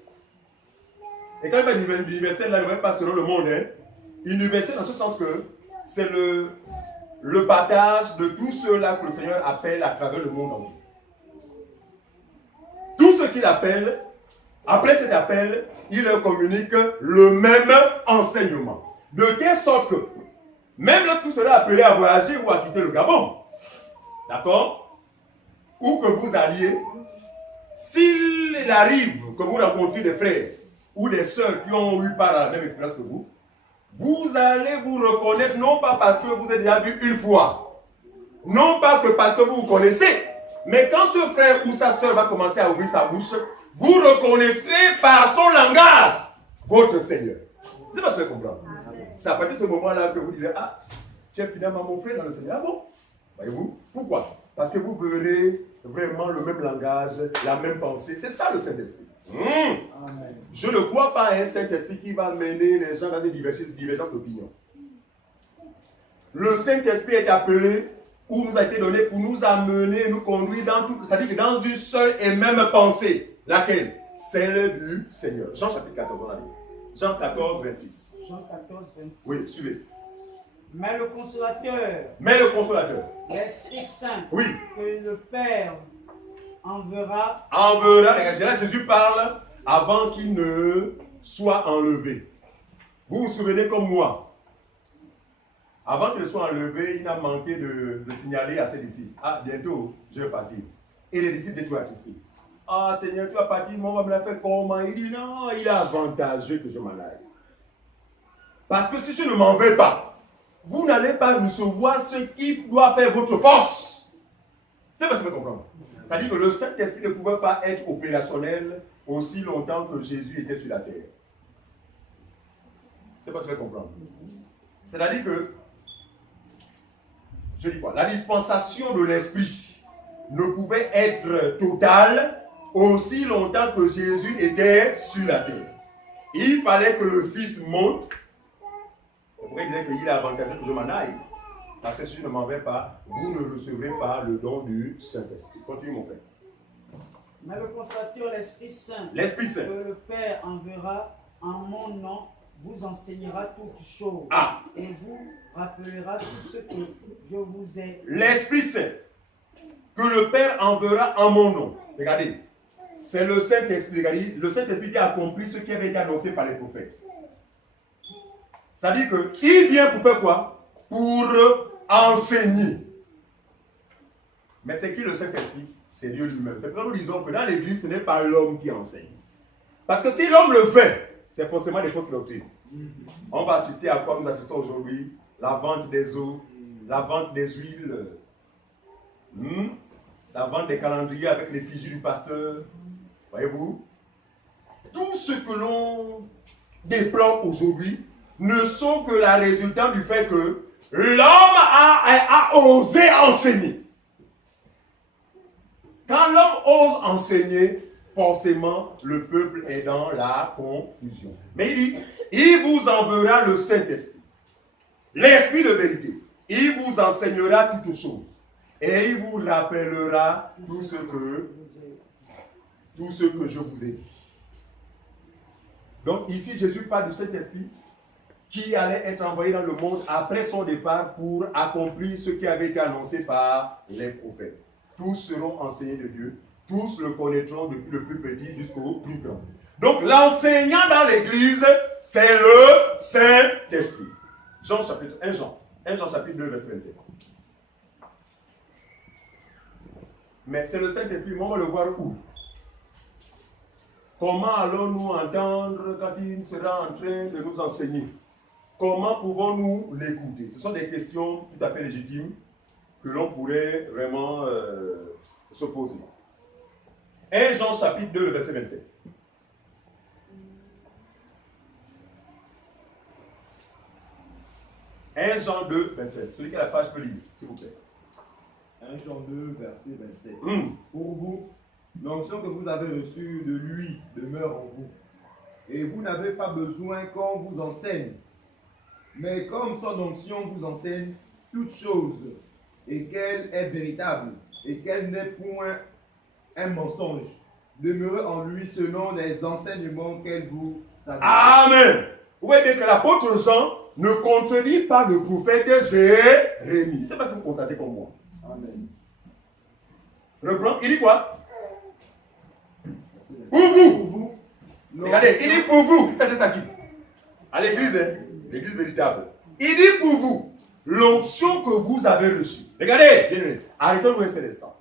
Et quand il va être universel, là, il ne va pas selon le monde. Hein. Universel dans ce sens que c'est le partage de tous ceux-là que le Seigneur appelle à travers le monde entier. Tous ceux qu'il appelle, après cet appel, il leur communique le même enseignement. De telle sorte que, même lorsque vous serez appelé à voyager ou à quitter le Gabon, d'accord, où que vous alliez, s'il arrive que vous rencontriez des frères ou des sœurs qui ont eu part à la même expérience que vous, vous allez vous reconnaître non pas parce que vous êtes déjà vu une fois, non pas que parce que vous vous connaissez, mais quand ce frère ou sa sœur va commencer à ouvrir sa bouche, vous reconnaîtrez par son langage votre Seigneur. C'est pas ce que je comprends. C'est à partir de ce moment-là que vous direz, ah, tu es finalement mon frère dans le Seigneur. Ah bon? Voyez-vous? Pourquoi? Parce que vous verrez vraiment le même langage, la même pensée. C'est ça le Saint-Esprit. Je ne crois pas à un Saint-Esprit qui va mener les gens dans des divergences d'opinion. Le Saint-Esprit est appelé ou nous a été donné pour nous amener, nous conduire dans tout, c'est-à-dire que dans une seule et même pensée. Laquelle? Celle du Seigneur. Jean chapitre 14, on a dit. Jean 14, 26. Jean 14, 26. Oui, suivez. Mais le consolateur, l'Esprit Saint, oui, que le Père enverra. Là, Jésus parle avant qu'il ne soit enlevé. Vous vous souvenez comme moi. Avant qu'il ne soit enlevé, il n'a manqué de signaler à ses disciples. Ah, bientôt, je vais partir. Et les disciples étaient attristés. Ah, Seigneur, tu vas partir, mais on va me la faire comment? Il dit non, il est avantageux que je m'en aille. Parce que si je ne m'en vais pas, vous n'allez pas recevoir ce qui doit faire votre force. C'est parce que vous comprenez. C'est-à-dire que le Saint-Esprit ne pouvait pas être opérationnel aussi longtemps que Jésus était sur la terre. C'est parce que vous comprenez. C'est-à-dire que, je dis quoi, la dispensation de l'Esprit ne pouvait être totale aussi longtemps que Jésus était sur la terre. Il fallait que le Fils monte. C'est pourquoi il disait qu'il est avantageux que je m'en aille. Parce que si je ne m'en vais pas, vous ne recevrez pas le don du Saint-Esprit. Continue mon frère. Mais le consolateur, l'Esprit Saint, L'Esprit Saint. que le Père enverra en mon nom, vous enseignera toutes choses. Ah. Et vous rappellera tout ce que je vous ai. L'Esprit Saint, que le Père enverra en mon nom. Regardez, c'est le Saint-Esprit. Regardez, le Saint-Esprit qui a accompli ce qui avait été annoncé par les prophètes. C'est-à-dire qu'il vient pour faire quoi? Pour enseigner. Mais c'est qui le Saint-Esprit? C'est Dieu lui-même. C'est pourquoi nous disons que dans l'Église, ce n'est pas l'homme qui enseigne. Parce que si l'homme le fait, c'est forcément des fausses doctrines. On va assister à quoi nous assistons aujourd'hui? La vente des eaux, la vente des huiles, la vente des calendriers avec l'effigie du pasteur. Voyez-vous? Tout ce que l'on déplore aujourd'hui ne sont que la résultante du fait que l'homme a osé enseigner. Quand l'homme ose enseigner, forcément, le peuple est dans la confusion. Mais il dit, il vous enverra le Saint-Esprit, l'Esprit de vérité. Il vous enseignera toutes choses. Et il vous rappellera tout ce que je vous ai dit. Donc ici, Jésus parle du Saint-Esprit qui allait être envoyé dans le monde après son départ pour accomplir ce qui avait été annoncé par les prophètes. Tous seront enseignés de Dieu, tous le connaîtront depuis le plus petit jusqu'au plus grand. Donc l'enseignant dans l'église, c'est le Saint-Esprit. 1 Jean chapitre 2, verset 27. Mais c'est le Saint-Esprit, mais on va le voir où? Comment allons-nous entendre quand il sera en train de nous enseigner? Comment pouvons-nous l'écouter? Ce sont des questions tout à fait légitimes que l'on pourrait vraiment se poser. 1 Jean chapitre 2, verset 27. « 1 Jean 2, 27. Celui qui a la page peut lire, s'il vous plaît. 1 Jean 2, verset 27. Pour vous, l'onction que vous avez reçue de lui demeure en vous. Et vous n'avez pas besoin qu'on vous enseigne. Mais comme son onction vous enseigne toutes choses, et qu'elle est véritable, et qu'elle n'est point un mensonge, demeurez en lui selon les enseignements qu'elle vous a donnés. Amen. Vous voyez bien que l'apôtre Jean ne contredit pas le prophète Jérémie. C'est parce que vous constatez comme moi. Amen. Reprends, il dit quoi? Pour vous. Pour vous. Regardez, il dit pour vous. C'est ça qui. À l'église, hein, l'église véritable. Il dit pour vous, l'onction que vous avez reçue. Regardez, bien, arrêtons-nous un seul instant.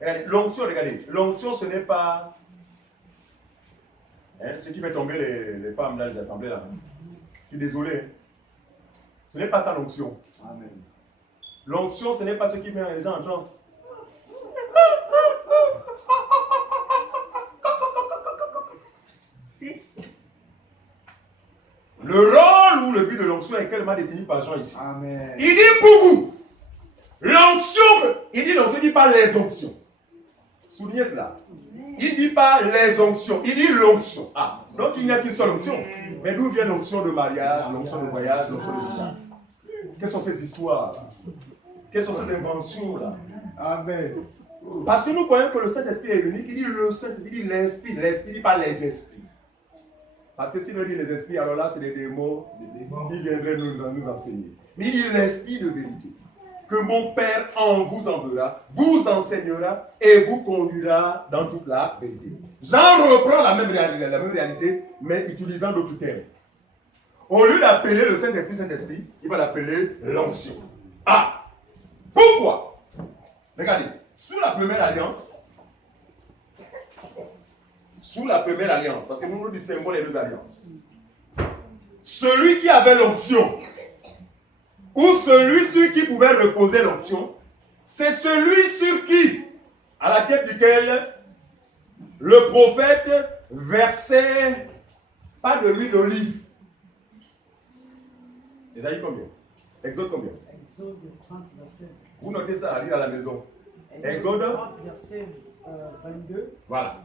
Regardez, l'onction, ce n'est pas. Hein, ce qui fait tomber les femmes dans les assemblées là. Je suis désolé. Hein. Ce n'est pas ça l'onction. Amen. L'onction, ce n'est pas ce qui met les gens en transe. Le rôle ou le but de l'onction est clairement défini par Jean ici. Amen. Il dit pour vous, l'onction, il ne dit pas les onctions. Soulignez cela. Il ne dit pas les onctions, il dit l'onction. Ah, donc il n'y a qu'une seule onction. Mais d'où vient l'onction de mariage, l'onction de voyage, l'onction de ça? Quelles sont ces histoires? Quelles sont ces inventions-là? Amen. Parce que nous croyons que le Saint-Esprit est unique. Il dit le Saint-Esprit, il dit l'Esprit. L'Esprit ne dit pas les esprits. Parce que s'il veut dire les esprits, alors là, c'est des démons qui viendraient nous enseigner. Mais il dit l'Esprit de vérité. Que mon Père en vous enverra, vous enseignera et vous conduira dans toute la vérité. Jean reprend la même réalité, mais utilisant d'autres termes. Au lieu d'appeler le Saint-Esprit Saint-Esprit, il va l'appeler l'onction. Ah! Pourquoi? Regardez, sous la première alliance, parce que nous distinguons les deux alliances. celui qui avait l'onction, ou celui sur qui pouvait reposer l'onction, c'est celui sur qui, à la tête duquel le prophète versait pas de l'huile d'olive. Ésaïe combien? Exode combien? Exode 30, verset. Vous notez ça à lire à la maison. Exode Exode 30, verset 22. Voilà.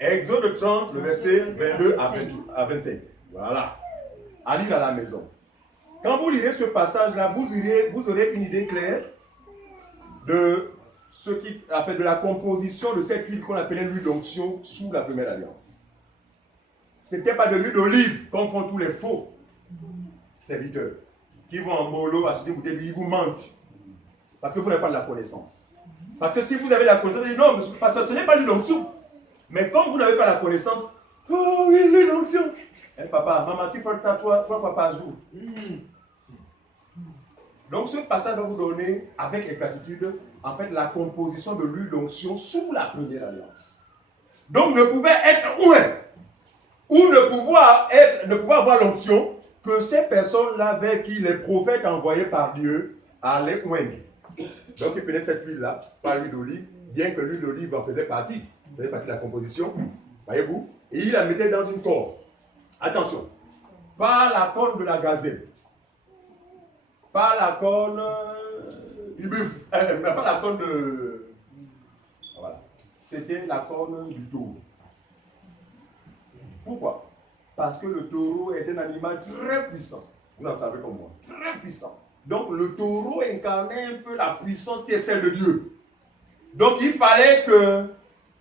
Exode 30, le verset 22 à 25. Voilà. À lire à la maison. Quand vous lirez ce passage-là, vous aurez une idée claire de ce qui a fait de la composition de cette huile qu'on appelait l'huile d'onction sous la première alliance. Ce n'était pas de l'huile d'olive, comme font tous les faux serviteurs qui vont en mollo acheter une bouteille d'huile, ils vous mentent. Parce que vous n'avez pas de la connaissance. Parce que si vous avez la connaissance, vous dites non, parce que ce n'est pas l'huile d'onction. Mais comme vous n'avez pas la connaissance, oh oui, l'huile d'onction. Eh, papa, maman, tu fais ça trois fois par jour. Donc ce passage va vous donner avec exactitude en fait la composition de l'huile d'onction sous la première alliance. Donc ne pouvait être ou ne pouvoir avoir l'onction que ces personnes-là vers qui les prophètes envoyés par Dieu allaient oindre. Donc ils prenaient cette huile-là, pas l'huile d'olive, bien que l'huile d'olive en faisait partie de la composition, voyez-vous, et ils la mettaient dans une corde. Attention, pas la corne de la gazelle, pas la corne du buff, pas la corne de... Voilà. C'était la corne du taureau. Pourquoi? Parce que le taureau est un animal très puissant. Vous en savez comme moi. Très puissant. Donc le taureau incarnait un peu la puissance qui est celle de Dieu. Donc il fallait que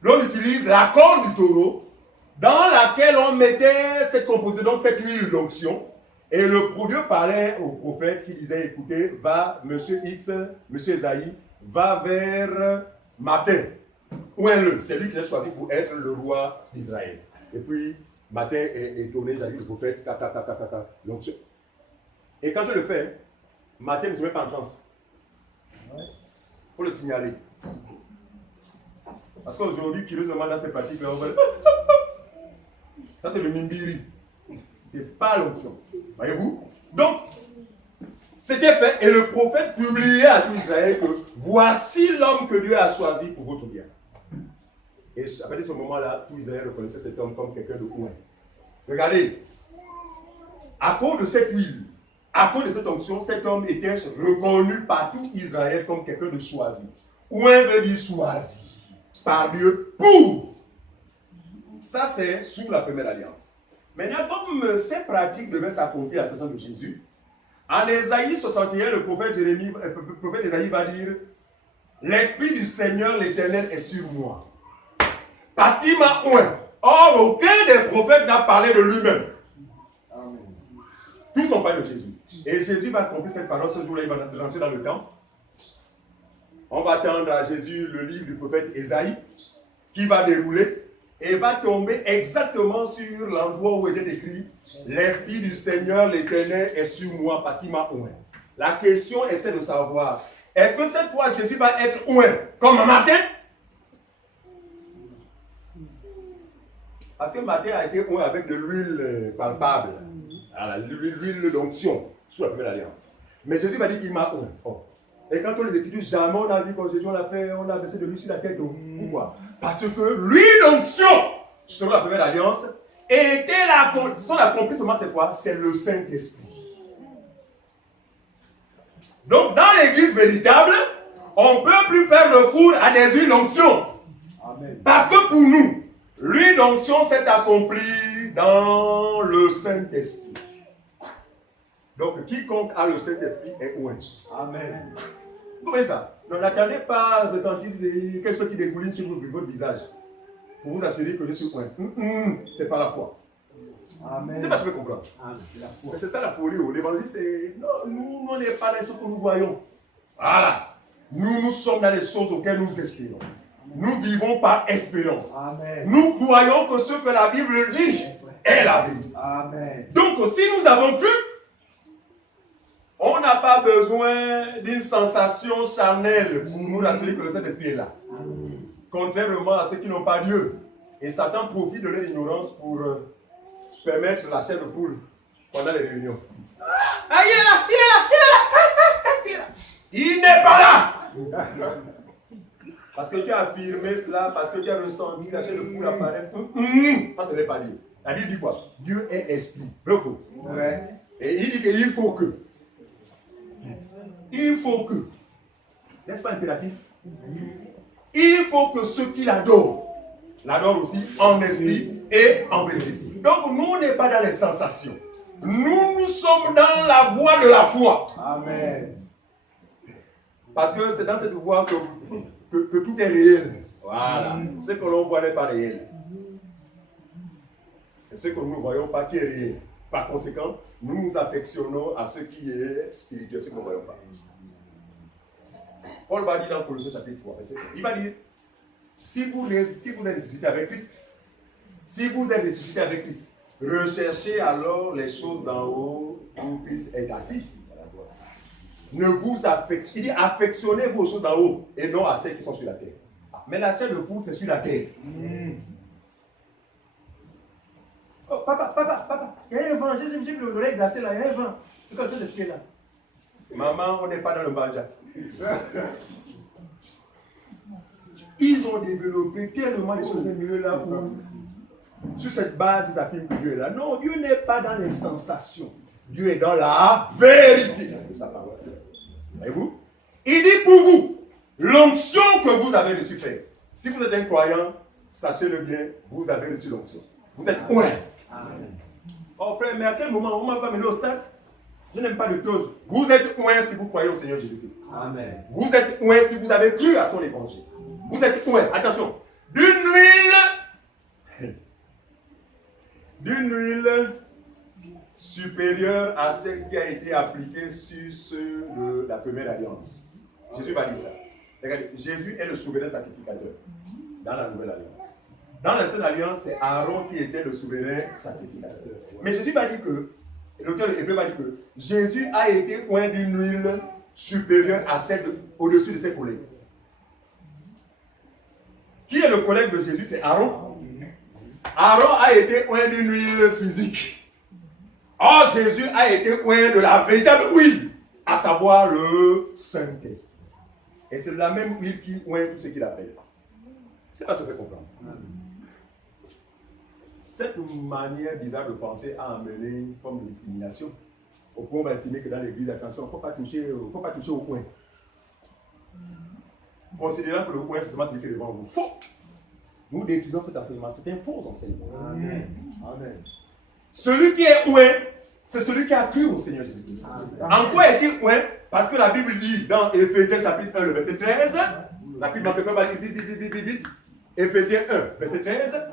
l'on utilise la corne du taureau dans laquelle on mettait cette composition, donc cette huile d'onction. Et le Dieu parlait au prophète qui disait, écoutez, va, monsieur X, monsieur Esaïe, va vers Matin. Ouin-le, c'est lui qui j'ai choisi pour être le roi d'Israël. Et puis, Matin est tourné, j'ai dit au prophète, l'onction. Et quand je le fais, Matin ne se met pas en transe. Il faut le signaler. Parce qu'aujourd'hui, curieusement, dans ces pratiques-là, on va... Ça, c'est le mimbiri. Ce n'est pas l'onction. Voyez-vous? Donc, c'était fait et le prophète publiait à tout Israël que voici l'homme que Dieu a choisi pour votre bien. Et à partir de ce moment-là, tout Israël reconnaissait cet homme comme quelqu'un de ouin. Regardez, à cause de cette huile, à cause de cette onction, cet homme était reconnu par tout Israël comme quelqu'un de choisi. Ouin veut dire choisi par Dieu pour. Ça, c'est sous la première alliance. Maintenant, comme ces pratiques devaient s'accomplir à la personne de Jésus, en Ésaïe 61, le prophète Ésaïe va dire « L'Esprit du Seigneur l'Éternel est sur moi, parce qu'il m'a oint. » Or, aucun des prophètes n'a parlé de lui-même. Tous ont parlé de Jésus. Et Jésus va accomplir cette parole ce jour-là, il va rentrer dans le temple. On va attendre à Jésus le livre du prophète Ésaïe, qui va dérouler. Et va tomber exactement sur l'endroit où était écrit « L'Esprit du Seigneur l'Éternel est sur moi parce qu'il m'a oint ». La question est celle de savoir, est-ce que cette fois Jésus va être oint comme un matin? Parce que matin a été oint avec de l'huile palpable, l'huile d'onction sous la première alliance. Mais Jésus m'a dit qu'il m'a oint. Oh. Et quand on les étudie, jamais on a vu quand Jésus on a versé de l'huile sur la tête. Pourquoi? Parce que l'huile d'onction, selon la première alliance, était son accomplissement, c'est quoi? C'est le Saint-Esprit. Donc, dans l'église véritable, on ne peut plus faire recours à des huiles d'onction. Parce que pour nous, l'huile d'onction s'est accomplie dans le Saint-Esprit. Donc, quiconque a le Saint-Esprit est oint. Amen. Vous voyez ça? Donc, n'attendez pas à ressentir quelque chose qui dégouline sur votre visage pour vous assurer que je suis oint. C'est pas la foi. Amen. C'est pas ce que vous comprenez. Mais c'est ça la folie. L'évangile, c'est. Non, nous, on n'est pas dans les choses que nous voyons. Voilà. Nous sommes dans les choses auxquelles nous espérons. Nous vivons par espérance. Amen. Nous croyons que ce que la Bible dit est la vérité. Amen. Donc, si nous avons cru, on n'a pas besoin d'une sensation charnelle pour nous assurer que le Saint-Esprit est là. Contrairement à ceux qui n'ont pas Dieu. Et Satan profite de leur ignorance pour permettre la chair de poule pendant les réunions. Ah, il est là, il est là, il est là, il est là. Il n'est pas là. Parce que tu as affirmé cela, parce que tu as ressenti la chair de poule apparaître. Ça, ce n'est pas Dieu. La Bible dit quoi? Dieu est esprit. Vrai ou faux? Ouais. Et il dit qu'il faut que. Il faut que. N'est-ce pas impératif? Il faut que ceux qui l'adorent aussi en esprit et en vérité. Donc nous, on n'est pas dans les sensations. Nous sommes dans la voie de la foi. Amen. Parce que c'est dans cette voie que tout est réel. Voilà. Ce que l'on voit n'est pas réel. C'est ce que nous ne voyons pas qui est réel. Par conséquent, nous nous affectionnons à ce qui est spirituel, ce que nous ne voyons pas. Paul va dire dans Colossiens chapitre 3, il va dire, si vous êtes ressuscité avec Christ, recherchez alors les choses d'en haut où Christ est assis. Ne vous affectionnez, il dit affectionnez-vous aux choses d'en haut et non à celles qui sont sur la terre. Mais la chair de poule, c'est sur la terre. Oh, papa, il y a un vent, j'ai l'oreille glacée là, il y a un vent. C'est comme ça l'esprit là. Maman, on n'est pas dans le banja. Ils ont développé tellement de choses mieux là pour. Sur cette base, ils affirment que Dieu est là. Non, Dieu n'est pas dans les sensations. Dieu est dans la vérité. Voyez-vous? Il dit pour vous, l'onction que vous avez reçue fait. Si vous êtes un croyant, sachez-le bien, vous avez reçu l'onction. Vous êtes oint. Oh frère, mais à quel moment on ne m'a pas mené au stade? Je n'aime pas de choses. Vous êtes oint si vous croyez au Seigneur Jésus-Christ. Amen. Vous êtes oint si vous avez cru à son évangile. Vous êtes oint. Attention. D'une huile supérieure à celle qui a été appliquée sur ceux de la première alliance. Jésus va dire ça. Regardez, Jésus est le souverain sacrificateur dans la nouvelle alliance. Dans l'ancienne alliance, c'est Aaron qui était le souverain sacrificateur. Mais Jésus va dire que, l'auteur de Hébreu va dire que Jésus a été oint d'une huile supérieure à celle au-dessus de ses collègues. Qui est le collègue de Jésus? C'est Aaron. Aaron a été oint d'une huile physique. Or, Jésus a été oint de la véritable huile, à savoir le Saint-Esprit. Et c'est la même huile qui oint tout ce qu'il appelle. C'est pas ce que je comprends. Cette manière bizarre de penser a amené une forme de discrimination. Au point où on va estimer que dans l'église, attention, il ne faut pas toucher au coin. Considérant que le coin, c'est seulement celui qui est devant vous. Faux! Nous détruisons cet enseignement. C'est un faux enseignement. Amen. Amen. Celui qui est oint, c'est celui qui a cru au Seigneur Jésus-Christ. En quoi est-il oint? Parce que la Bible dit dans Éphésiens chapitre 1, le verset 13, la Bible va dire vite. Éphésiens 1, verset 13.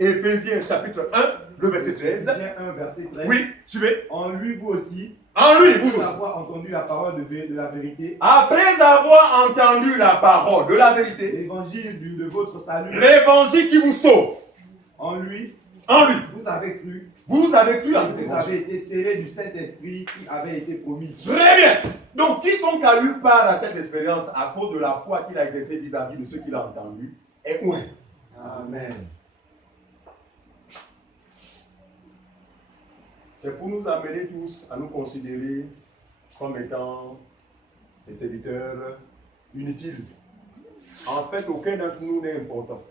Éphésiens chapitre 1, le verset 13. Éphésiens 1, verset 13. Oui, suivez. En lui, vous aussi. En lui, vous aussi. Après avoir entendu la parole de la vérité. Après avoir entendu la parole de la vérité. L'évangile de votre salut. L'évangile qui vous sauve. En lui. Vous avez cru. Vous avez cru à cet évangile. Vous avez été scellés du Saint-Esprit qui avait été promis. Très bien. Donc, quiconque a eu part à cette expérience à cause de la foi qu'il a exercée vis-à-vis de ceux qu'il a entendus est oint. Amen. C'est pour nous amener tous à nous considérer comme étant des serviteurs inutiles. En fait, aucun d'entre nous n'est important.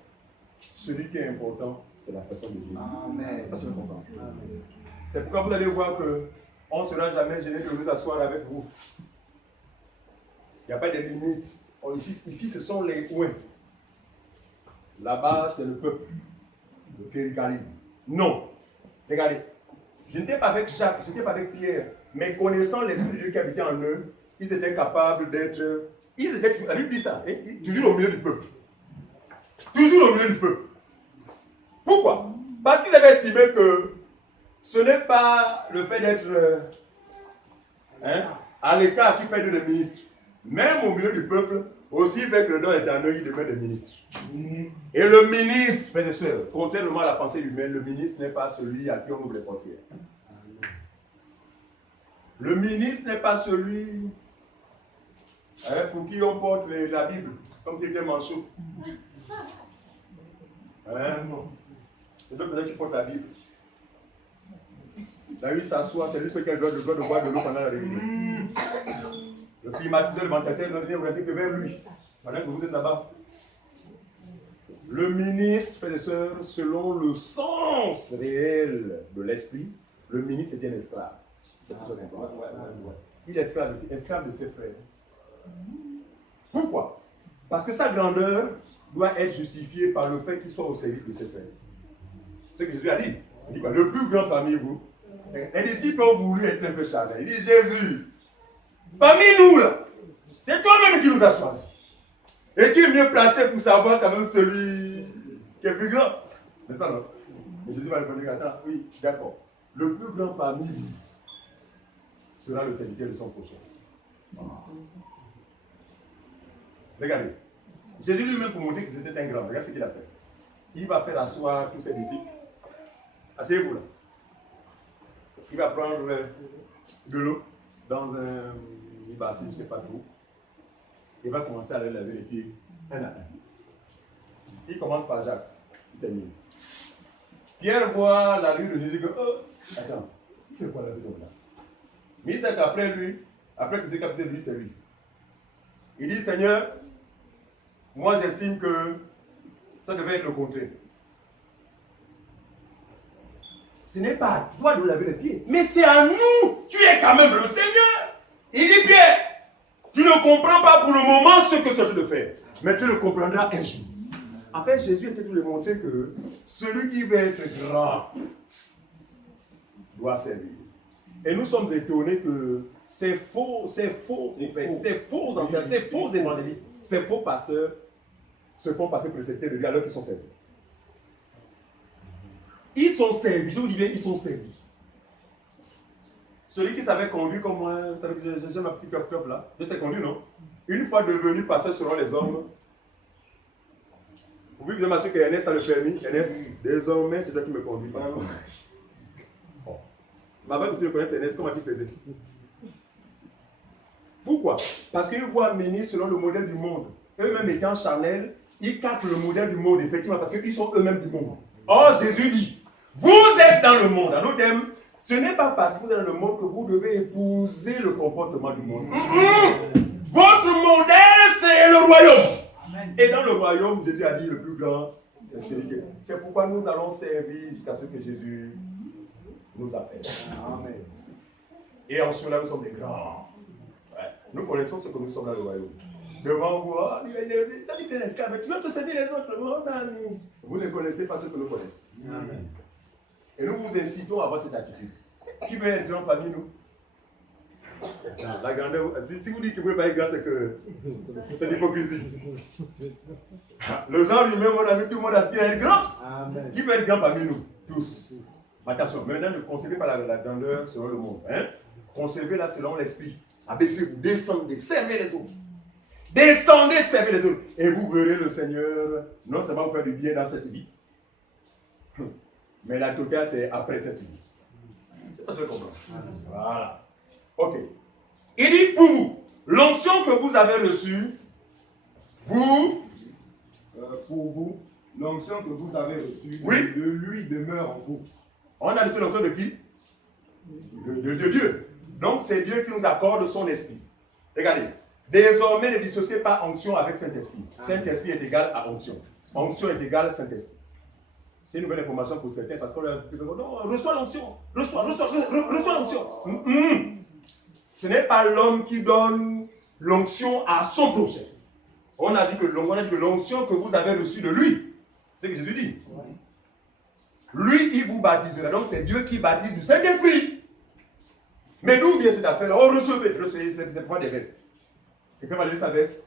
Celui qui est important, c'est la personne de Dieu. Amen. C'est pas si important. C'est pourquoi vous allez voir qu'on ne sera jamais gêné de nous asseoir avec vous. Il n'y a pas de limite. Ici, ce sont les oints. Là-bas, c'est le peuple. Le cléricalisme. Non. Regardez. Je n'étais pas avec Jacques, je n'étais pas avec Pierre, mais connaissant l'Esprit de Dieu qui habitait en eux, ils étaient capables d'être. La Bible dit ça, toujours au milieu du peuple. Toujours au milieu du peuple. Pourquoi? Parce qu'ils avaient estimé que ce n'est pas le fait d'être à l'écart qui fait de ministre. Même au milieu du peuple, aussi fait que le don est en eux, il devient des ministres. Et le ministre, frères et sœurs, contrairement à la pensée humaine, le ministre n'est pas celui à qui on ouvre les portières. Le ministre n'est pas celui pour qui on porte la Bible, comme si c'était un manchot. Non. C'est celui qui porte la Bible. Là, il s'assoit, c'est lui qui a le droit de boire de l'eau pendant la réunion. Le climatiseur, le ventilateur, ne regarde que vers lui. Pendant que vous êtes là-bas. Le ministre, frères et sœurs, selon le sens réel de l'esprit, le ministre est un esclave. C'est ça qu'on comprend. Il est esclave de ses frères. Pourquoi? Parce que sa grandeur doit être justifiée par le fait qu'il soit au service de ses frères. C'est ce que Jésus a dit. Il dit quoi? Le plus grand parmi vous. Les disciples ont voulu être un peu charnels. Il dit Jésus, parmi nous là, c'est toi-même qui nous as choisis. Et tu es mieux placé pour savoir quand même celui qui est plus grand. N'est-ce pas non? Et Jésus va répondre, attends, oui, d'accord. Le plus grand parmi vous sera le serviteur de son prochain. Regardez. Jésus lui-même pour montrer que c'était un grand. Regarde ce qu'il a fait. Il va faire asseoir tous ses disciples. Asseyez-vous là. Il va prendre de l'eau dans un bassin, je ne sais pas trop. Il va commencer à leur laver les pieds un à un. Il commence par Jacques. Il termine. Pierre voit la rue de Jésus que, attends, il fait quoi là cet homme-là? Mais il sait qu'après lui, après que Jésus capté lui, c'est lui. Il dit, Seigneur, moi j'estime que ça devait être le contraire. Ce n'est pas à toi de laver les pieds, mais c'est à nous. Tu es quand même le Seigneur. Il dit, Pierre, tu ne comprends pas pour le moment ce que je dois faire, mais tu le comprendras un jour. En fait, Jésus était de montrer que celui qui veut être grand doit servir. Et nous sommes étonnés que ces faux anciens, ces faux évangélistes, ces faux pasteurs se font passer pour le secteur de lui alors qu'ils sont servis. Ils sont servis, je vous dis bien, ils sont servis. Celui qui savait conduire comme moi, vous savez que j'ai ma petite coffre là, je sais conduire, non? Une fois devenu pasteur selon les hommes, vous voyez que je m'assure qu'Ernest a le permis. Ernest, désormais, c'est toi qui me conduis. Bon. Ma mère, tu le connais, Ernest, comment tu faisais? Pourquoi? Parce qu'ils voient mener selon le modèle du monde. Eux-mêmes étant charnels, ils captent le modèle du monde, effectivement, parce qu'ils sont eux-mêmes du monde. Or, Jésus dit, vous êtes dans le monde. En d'autres termes, ce n'est pas parce que vous êtes dans le monde que vous devez épouser le comportement du monde. Votre modèle, c'est le royaume. Amen. Et dans le royaume, Jésus a dit, le plus grand, c'est celui qui est. C'est pourquoi nous allons servir jusqu'à ce que Jésus nous appelle. Amen. Et en cela, nous sommes des grands. Ouais. Nous connaissons ce que nous sommes dans le royaume. Devant vous, ça dit que c'est un esclave, mais tu vas te servir les autres. Mon ami. Vous ne connaissez pas ce que nous connaissons. Amen. Et nous vous incitons à avoir cette attitude. Qui veut être grand parmi nous? La grandeur, si vous dites que vous ne pouvez pas être grand, c'est que c'est l'hypocrisie. Le genre lui-même, mon ami, tout le monde aspire à être grand. Amen. Qui veut être grand parmi nous? Tous. Attention, maintenant ne concevez pas la grandeur selon le monde. Hein? Concevez-la selon l'esprit. Abaissez-vous, descendez, servez les autres. Descendez, servez les autres. Et vous verrez le Seigneur non seulement vous faire du bien dans cette vie, mais la totale, c'est après cette vie. C'est pas ce que je comprends. Voilà. Ok. Il dit pour vous, l'onction que vous avez reçue, pour vous, l'onction que vous avez reçue, oui, de lui demeure en vous. On a reçu l'onction de qui? De Dieu. Donc c'est Dieu qui nous accorde son esprit. Regardez. Désormais, ne dissociez pas onction avec Saint-Esprit. Saint-Esprit est égal à onction. Onction est égal à Saint-Esprit. C'est une nouvelle information pour certains parce qu'on leur dit non, reçois l'onction. Reçois l'onction. Ce n'est pas l'homme qui donne l'onction à son prochain. On a dit que l'onction que vous avez reçue de lui, c'est ce que Jésus dit. Lui, il vous baptisera. Donc c'est Dieu qui baptise du Saint-Esprit. Mais d'où vient cette affaire? Oh, recevez, c'est pas des vestes. Quelqu'un va lever sa veste.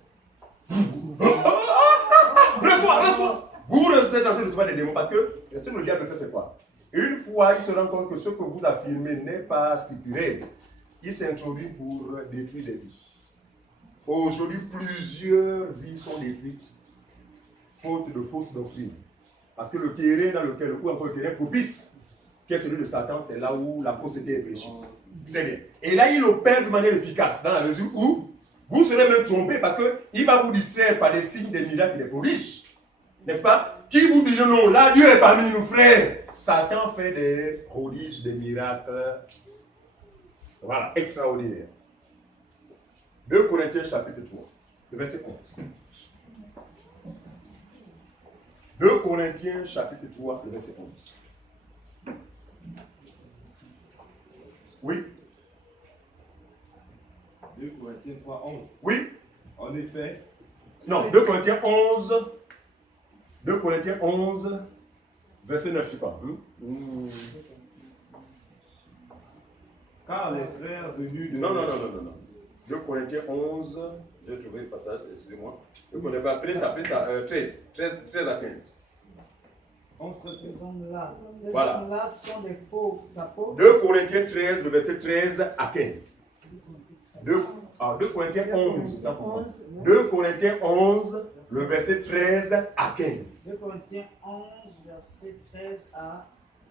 Reçois. Vous êtes en train de recevoir des démons parce que ce que le diable fait, c'est quoi? Une fois, il se rend compte que ce que vous affirmez n'est pas scripturel. Il s'introduit pour détruire des vies. Aujourd'hui, plusieurs vies sont détruites faute de fausses doctrines. Parce que le terrain dans lequel, ou encore le terrain propice, qui est celui de Satan, c'est là où la fausseté est péché. Très bien. Et là, il opère de manière efficace, dans la mesure où vous serez même trompé parce qu'il va vous distraire par des signes, des miracles et des prodiges. N'est-ce pas? qui vous dit non, là Dieu est parmi nous, frères. Satan fait des prodiges, des miracles. Voilà, extraordinaire. 2 Corinthiens chapitre 3, le verset 11. 2 Corinthiens chapitre 3, le verset 11. Oui. 2 Corinthiens 3, 11. Oui. En effet. Non, 2 Corinthiens 11. 2 Corinthiens 11, verset 9, je sais pas. Car les frères venus de... Non. 2 Corinthiens 11, j'ai trouvé le passage, excusez-moi. 2 Corinthiens, appelez ça 13 à 15. 11, 13, Ces hommes-là, Voilà. hommes-là sont des faux apôtres. 2 Corinthiens 13, le verset 13 à 15. 2 Corinthiens 11, autant pour moi. 2 Corinthiens 11, le verset 13 à 15. 2 Corinthiens 11, verset 13 à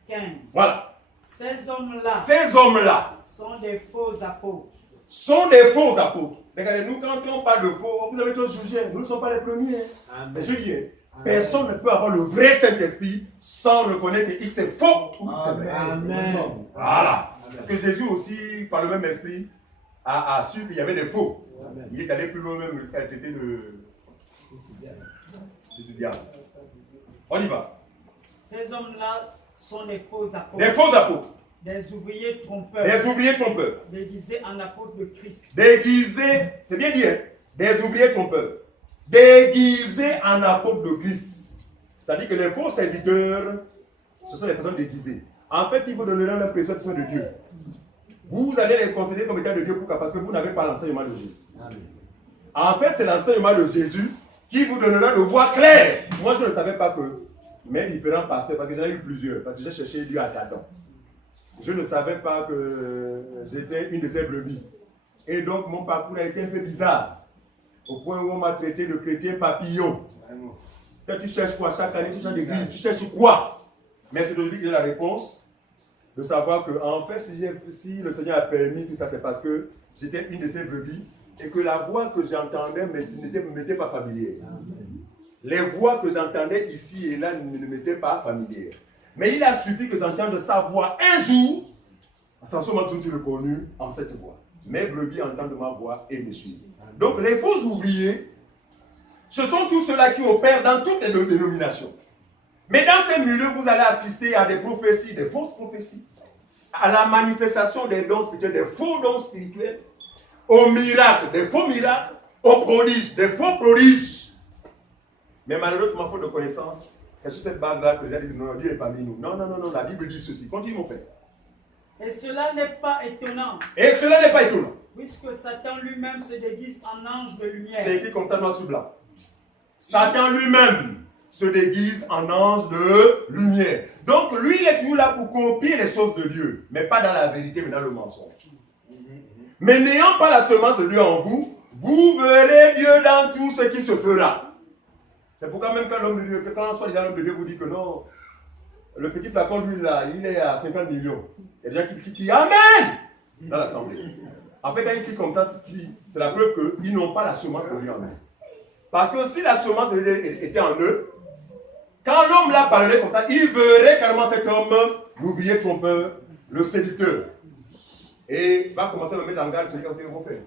15. Voilà. Ces hommes-là Ces hommes-là sont des faux apôtres. sont des faux apôtres. Regardez, nous, quand on parle de faux, vous avez tous jugé. Nous ne sommes pas les premiers. Mais je dis, personne ne peut avoir le vrai Saint-Esprit sans reconnaître que X est faux ou X est vrai. Amen. Voilà. Parce que Jésus aussi, par le même esprit, a su qu'il y avait des faux. Il est allé plus loin même jusqu'à traiter de diable. On y va. Ces hommes-là sont des faux apôtres. Des faux apôtres. Des ouvriers trompeurs. Des ouvriers trompeurs. Déguisés en apôtres de Christ. Déguisés, c'est bien dit, hein? Des ouvriers trompeurs. Déguisés en apôtres de Christ. Ça dit que les faux serviteurs, ce sont les personnes déguisées. En fait, ils vous donneront l'impression qu'ils sont de Dieu. Vous allez les considérer comme étant de Dieu. Pourquoi? Parce que vous n'avez pas l'enseignement de Jésus. En fait, c'est l'enseignement de Jésus qui vous donnera le voie claire. Moi, je ne savais pas que mes différents pasteurs, parce que j'en ai eu plusieurs, parce que j'ai cherché Dieu à tâtons. Je ne savais pas que j'étais une de ces brebis. Et donc, mon parcours a été un peu bizarre. Au point où on m'a traité de chrétien papillon. Quand tu cherches quoi chaque année, tu changes d'église, tu cherches quoi? Mais c'est aujourd'hui que j'ai la réponse de savoir que, en fait, si le Seigneur a permis tout ça, c'est parce que j'étais une de ces brebis et que la voix que j'entendais ne m'était pas familière. Les voix que j'entendais ici et là ne m'étaient pas familières. Mais il a suffi que j'entende sa voix un jour. À ce moment, je me suis reconnu en cette voix. Mes brebis entendent ma voix et me suivent. Donc, les faux ouvriers, ce sont tous ceux-là qui opèrent dans toutes les dénominations. Mais dans ces milieux, vous allez assister à des prophéties, des fausses prophéties, à la manifestation des dons spirituels, des faux dons spirituels, aux miracles, des faux miracles, aux prodiges, des faux prodiges. Mais malheureusement, faute de connaissance, c'est sur cette base-là que les gens disent non, Dieu est parmi nous. Non, la Bible dit ceci. Continue mon frère. Et cela n'est pas étonnant. Et cela n'est pas étonnant. Puisque Satan lui-même se déguise en ange de lumière. C'est écrit comme ça noir sur blanc. Satan lui-même se déguise en ange de lumière. Donc lui, il est toujours là pour copier les choses de Dieu, mais pas dans la vérité, mais dans le mensonge. Mais n'ayant pas la semence de Dieu en vous, vous verrez Dieu dans tout ce qui se fera. C'est pourquoi même quand l'homme de Dieu, quand soi-disant l'homme de Dieu vous dit que non, le petit flacon, lui là, il est à 50 millions. Il y a des gens qui crient Amen dans l'assemblée. En fait, quand ils crient comme ça, c'est la preuve qu'ils n'ont pas la semence de Dieu en eux. Parce que si la semence de Dieu était en eux, quand l'homme là parlerait comme ça, il verrait carrément cet homme, l'ouvrier trompeur, le séducteur. Et va commencer à me mettre en garde sur les côtés de vos frères.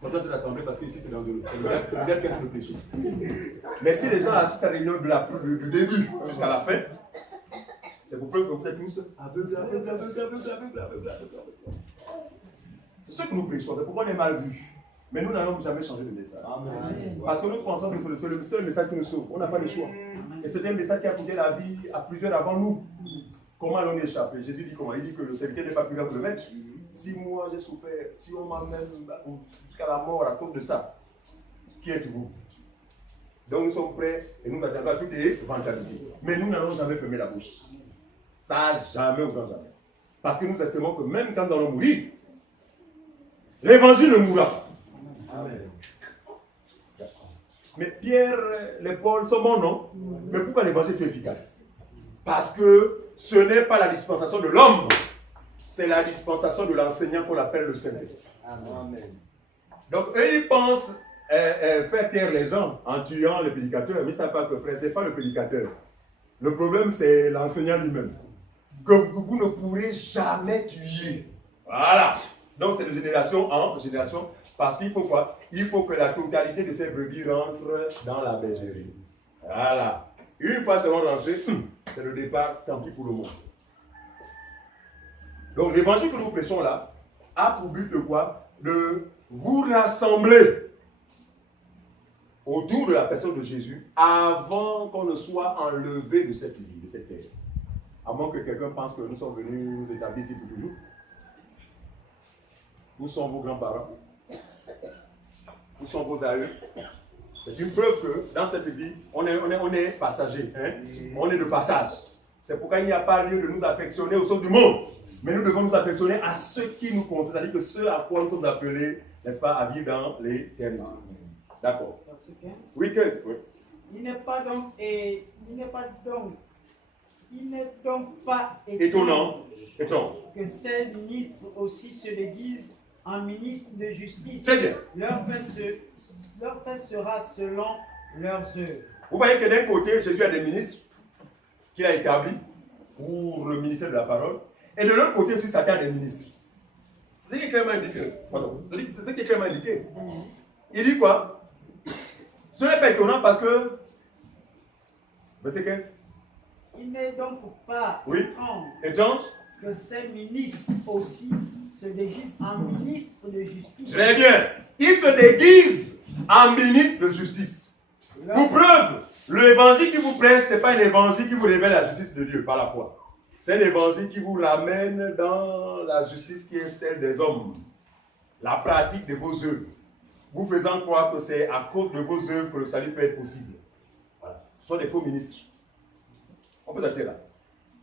Sortez de l'assemblée parce que ici c'est dangereux. C'est bien qu'être le péché. Mais si les gens assistent à la réunion du début jusqu'à la fin, c'est pour preuve que vous êtes tous aveugles. C'est ce que nous prêchons, c'est pourquoi on est mal vus. Mais nous n'allons jamais changer de message. Amen. Parce que nous pensons que c'est le seul message qui nous sauve. On n'a pas le choix. Et c'est un message qui a coûté la vie à plusieurs avant nous. Comment allons-nous échapper? Jésus dit comment? Il dit que le serviteur n'est pas plus grand que le maître. Si moi j'ai souffert, si on m'amène jusqu'à la mort à cause de ça, qui êtes-vous? Donc nous sommes prêts et nous attendons à toute éventualité. Mais nous n'allons jamais fermer la bouche. Ça, jamais ou jamais. Parce que nous estimons que même quand nous allons mourir, l'évangile ne mourra pas. Amen. Mais Pierre, les Paul sont bons, non? Mais pourquoi l'évangile est efficace? Parce que ce n'est pas la dispensation de l'homme, c'est la dispensation de l'enseignant qu'on appelle le Saint-Esprit. Amen. Donc eux, ils pensent faire taire les gens en tuant le prédicateur, mais ils ne savent pas que frère, ce n'est pas le prédicateur, Le problème, c'est l'enseignant lui-même. Que vous ne pourrez jamais tuer. Voilà. Donc, c'est de génération en génération. Parce qu'il faut quoi? Il faut que la totalité de ces brebis rentre dans la bergerie. Voilà. Une fois seront rentrés, c'est le départ, tant pis pour le monde. Donc, l'évangile que nous prêchons là a pour but de quoi? De vous rassembler autour de la personne de Jésus avant qu'on ne soit enlevé de cette vie, de cette terre. À moins que quelqu'un pense que nous sommes venus nous établir ici pour toujours. Où sont vos grands-parents? Où sont vos aïeux? C'est une preuve que dans cette vie, on est passager. Hein? On est de passage. C'est pourquoi il n'y a pas lieu de nous affectionner aux choses du monde. Mais nous devons nous affectionner à ce qui nous concerne, c'est-à-dire que ce à quoi nous sommes appelés, n'est-ce pas, à vivre dans l'éternité. D'accord. Verset 15. Oui, 15. Oui. Il n'est donc pas Étonnant que ces ministres aussi se déguisent en ministres de justice. Très bien. Leur fait sera selon leurs œuvres. Vous voyez que d'un côté, Jésus a des ministres qu'il a établis pour le ministère de la parole. Et de l'autre côté aussi, Satan a des ministres. C'est ce qui est clairement indiqué. C'est ce qui est clairement indiqué. Il dit quoi? Ce n'est pas étonnant parce que... Verset 15. Il n'est donc pas étrange que ces ministres aussi se déguisent en ministres de justice. Très bien. Ils se déguisent en ministres de justice. Pour preuve, l'évangile qui vous prêche, ce n'est pas un évangile qui vous révèle la justice de Dieu par la foi. C'est l'évangile qui vous ramène dans la justice qui est celle des hommes. La pratique de vos œuvres. Vous faisant croire que c'est à cause de vos œuvres que le salut peut être possible. Voilà. Ce sont des faux ministres. On peut s'arrêter là.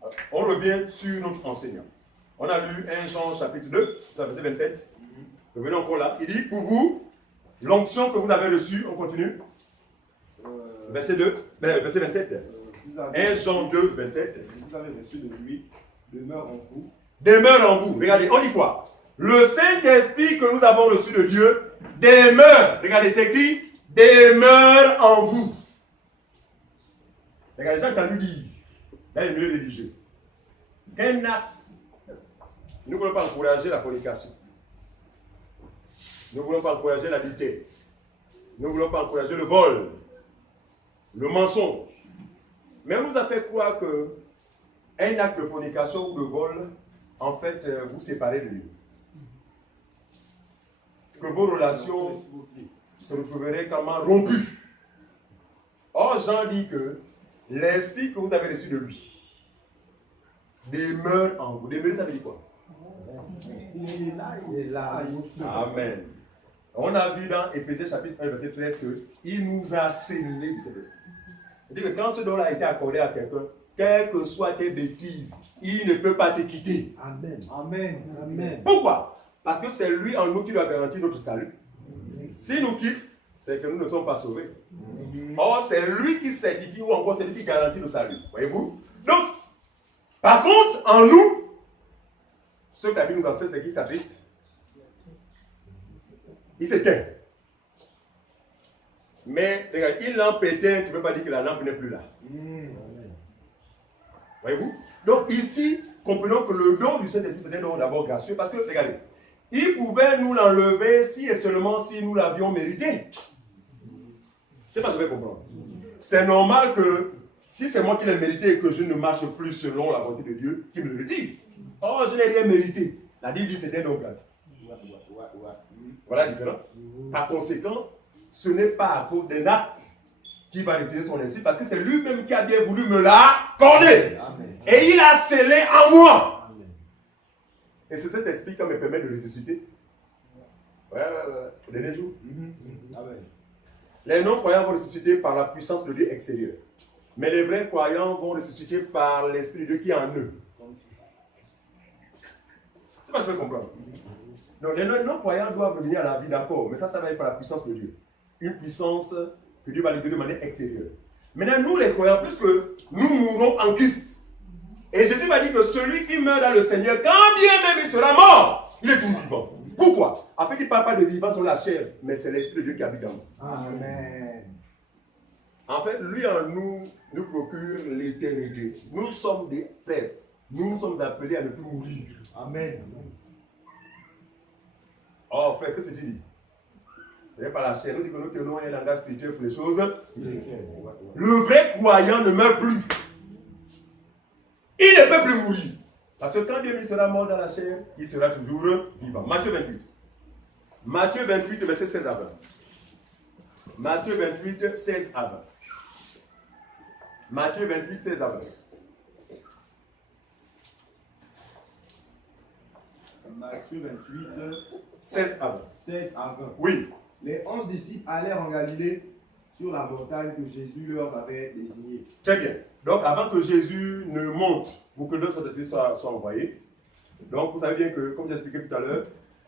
Alors, on revient sur notre enseignant. On a lu 1 Jean chapitre 2, c'est verset 27. Revenons encore là. Il dit, pour vous, l'onction que vous avez reçue, on continue. Verset 27. 1 Jean 2, 27. Vous avez reçu de lui, demeure en vous. Demeure en vous. Regardez, on dit quoi? Le Saint-Esprit que nous avons reçu de Dieu demeure. Regardez, c'est écrit, demeure en vous. Regardez, j'ai entendu dire, dans les milieux religieux, qu'un acte, nous ne voulons pas encourager la fornication. Nous ne voulons pas encourager l'adultère. Nous ne voulons pas encourager le vol, le mensonge. Mais on nous a fait croire qu'un acte de fornication ou de vol, en fait, vous séparez de Dieu. Que vos relations se retrouveraient comme rompues. Or, Jean dit que l'esprit que vous avez reçu de lui demeure en vous. Demeurer, ça veut dire quoi? Il est là. Amen. On a vu dans Éphésiens chapitre 1, verset 13 qu'il nous a scellés de cet esprit. C'est-à-dire que quand ce don-là a été accordé à quelqu'un, quelles que soient tes bêtises, il ne peut pas te quitter. Amen. Amen. Amen. Pourquoi? Parce que c'est lui en nous qui doit garantir notre salut. S'il nous quitte, c'est que nous ne sommes pas sauvés. Or, c'est lui qui certifie ou encore c'est lui qui garantit le salut. Voyez-vous? Donc, par contre, en nous, ce que la Bible nous enseigne, c'est qu'il s'attriste. Il s'éteint. Mais, regarde, une lampe éteinte, tu ne peux pas dire que la lampe n'est plus là. Voyez-vous? Donc ici, comprenons que le don du Saint-Esprit, c'est un don d'abord gracieux, parce que, regardez, il pouvait nous l'enlever si et seulement si nous l'avions mérité. Je ne sais pas si vous pouvez comprendre. C'est normal que, si c'est moi qui l'ai mérité et que je ne marche plus selon la volonté de Dieu, qu'il me le dise. Oh, je n'ai rien mérité. La Bible dit que c'est un don gratuit. Voilà la différence. Par conséquent, ce n'est pas à cause d'un acte qui va retirer son esprit, parce que c'est lui-même qui a bien voulu me l'accorder. Et il a scellé en moi. Amen. Et c'est cet esprit qui me permet de ressusciter. Au dernier jour. Amen. Les non-croyants vont ressusciter par la puissance de Dieu extérieur. Mais les vrais croyants vont ressusciter par l'Esprit de Dieu qui est en eux. C'est pas ce que vous comprenez. Donc les non-croyants doivent venir à la vie, d'accord, mais ça va être par la puissance de Dieu. Une puissance que Dieu va libérer de manière extérieure. Maintenant, nous les croyants, puisque nous mourrons en Christ, et Jésus m'a dit que celui qui meurt dans le Seigneur, quand bien même il sera mort, il est toujours vivant. Pourquoi? Afin qu'il ne parle pas de vivant sur la chair, mais c'est l'Esprit de Dieu qui habite en nous. Amen. En fait, lui en nous, nous procure l'éternité. Nous sommes des frères. Nous sommes appelés à ne plus mourir. Amen. Oh frère, qu'est-ce que tu dis? Ce n'est pas la chair. Nous disons que nous tenons un langage spirituel pour les choses spirituelles. Le vrai croyant ne meurt plus. Il ne peut plus mourir. Parce que quand bien il sera mort dans la chair, il sera toujours vivant. Matthieu 28. Matthieu 28, verset 16 à 20. Matthieu 28, 16 à 20. Matthieu 28, 16 à 20. Matthieu 28, 16 à 20. 16 à 20. Oui. Les 11 disciples allèrent en Galilée sur la montagne que Jésus leur avait désignée. Très bien. Donc, avant que Jésus ne monte pour que le don du Saint-Esprit soit envoyé, donc vous savez bien que, comme j'ai expliqué tout à l'heure,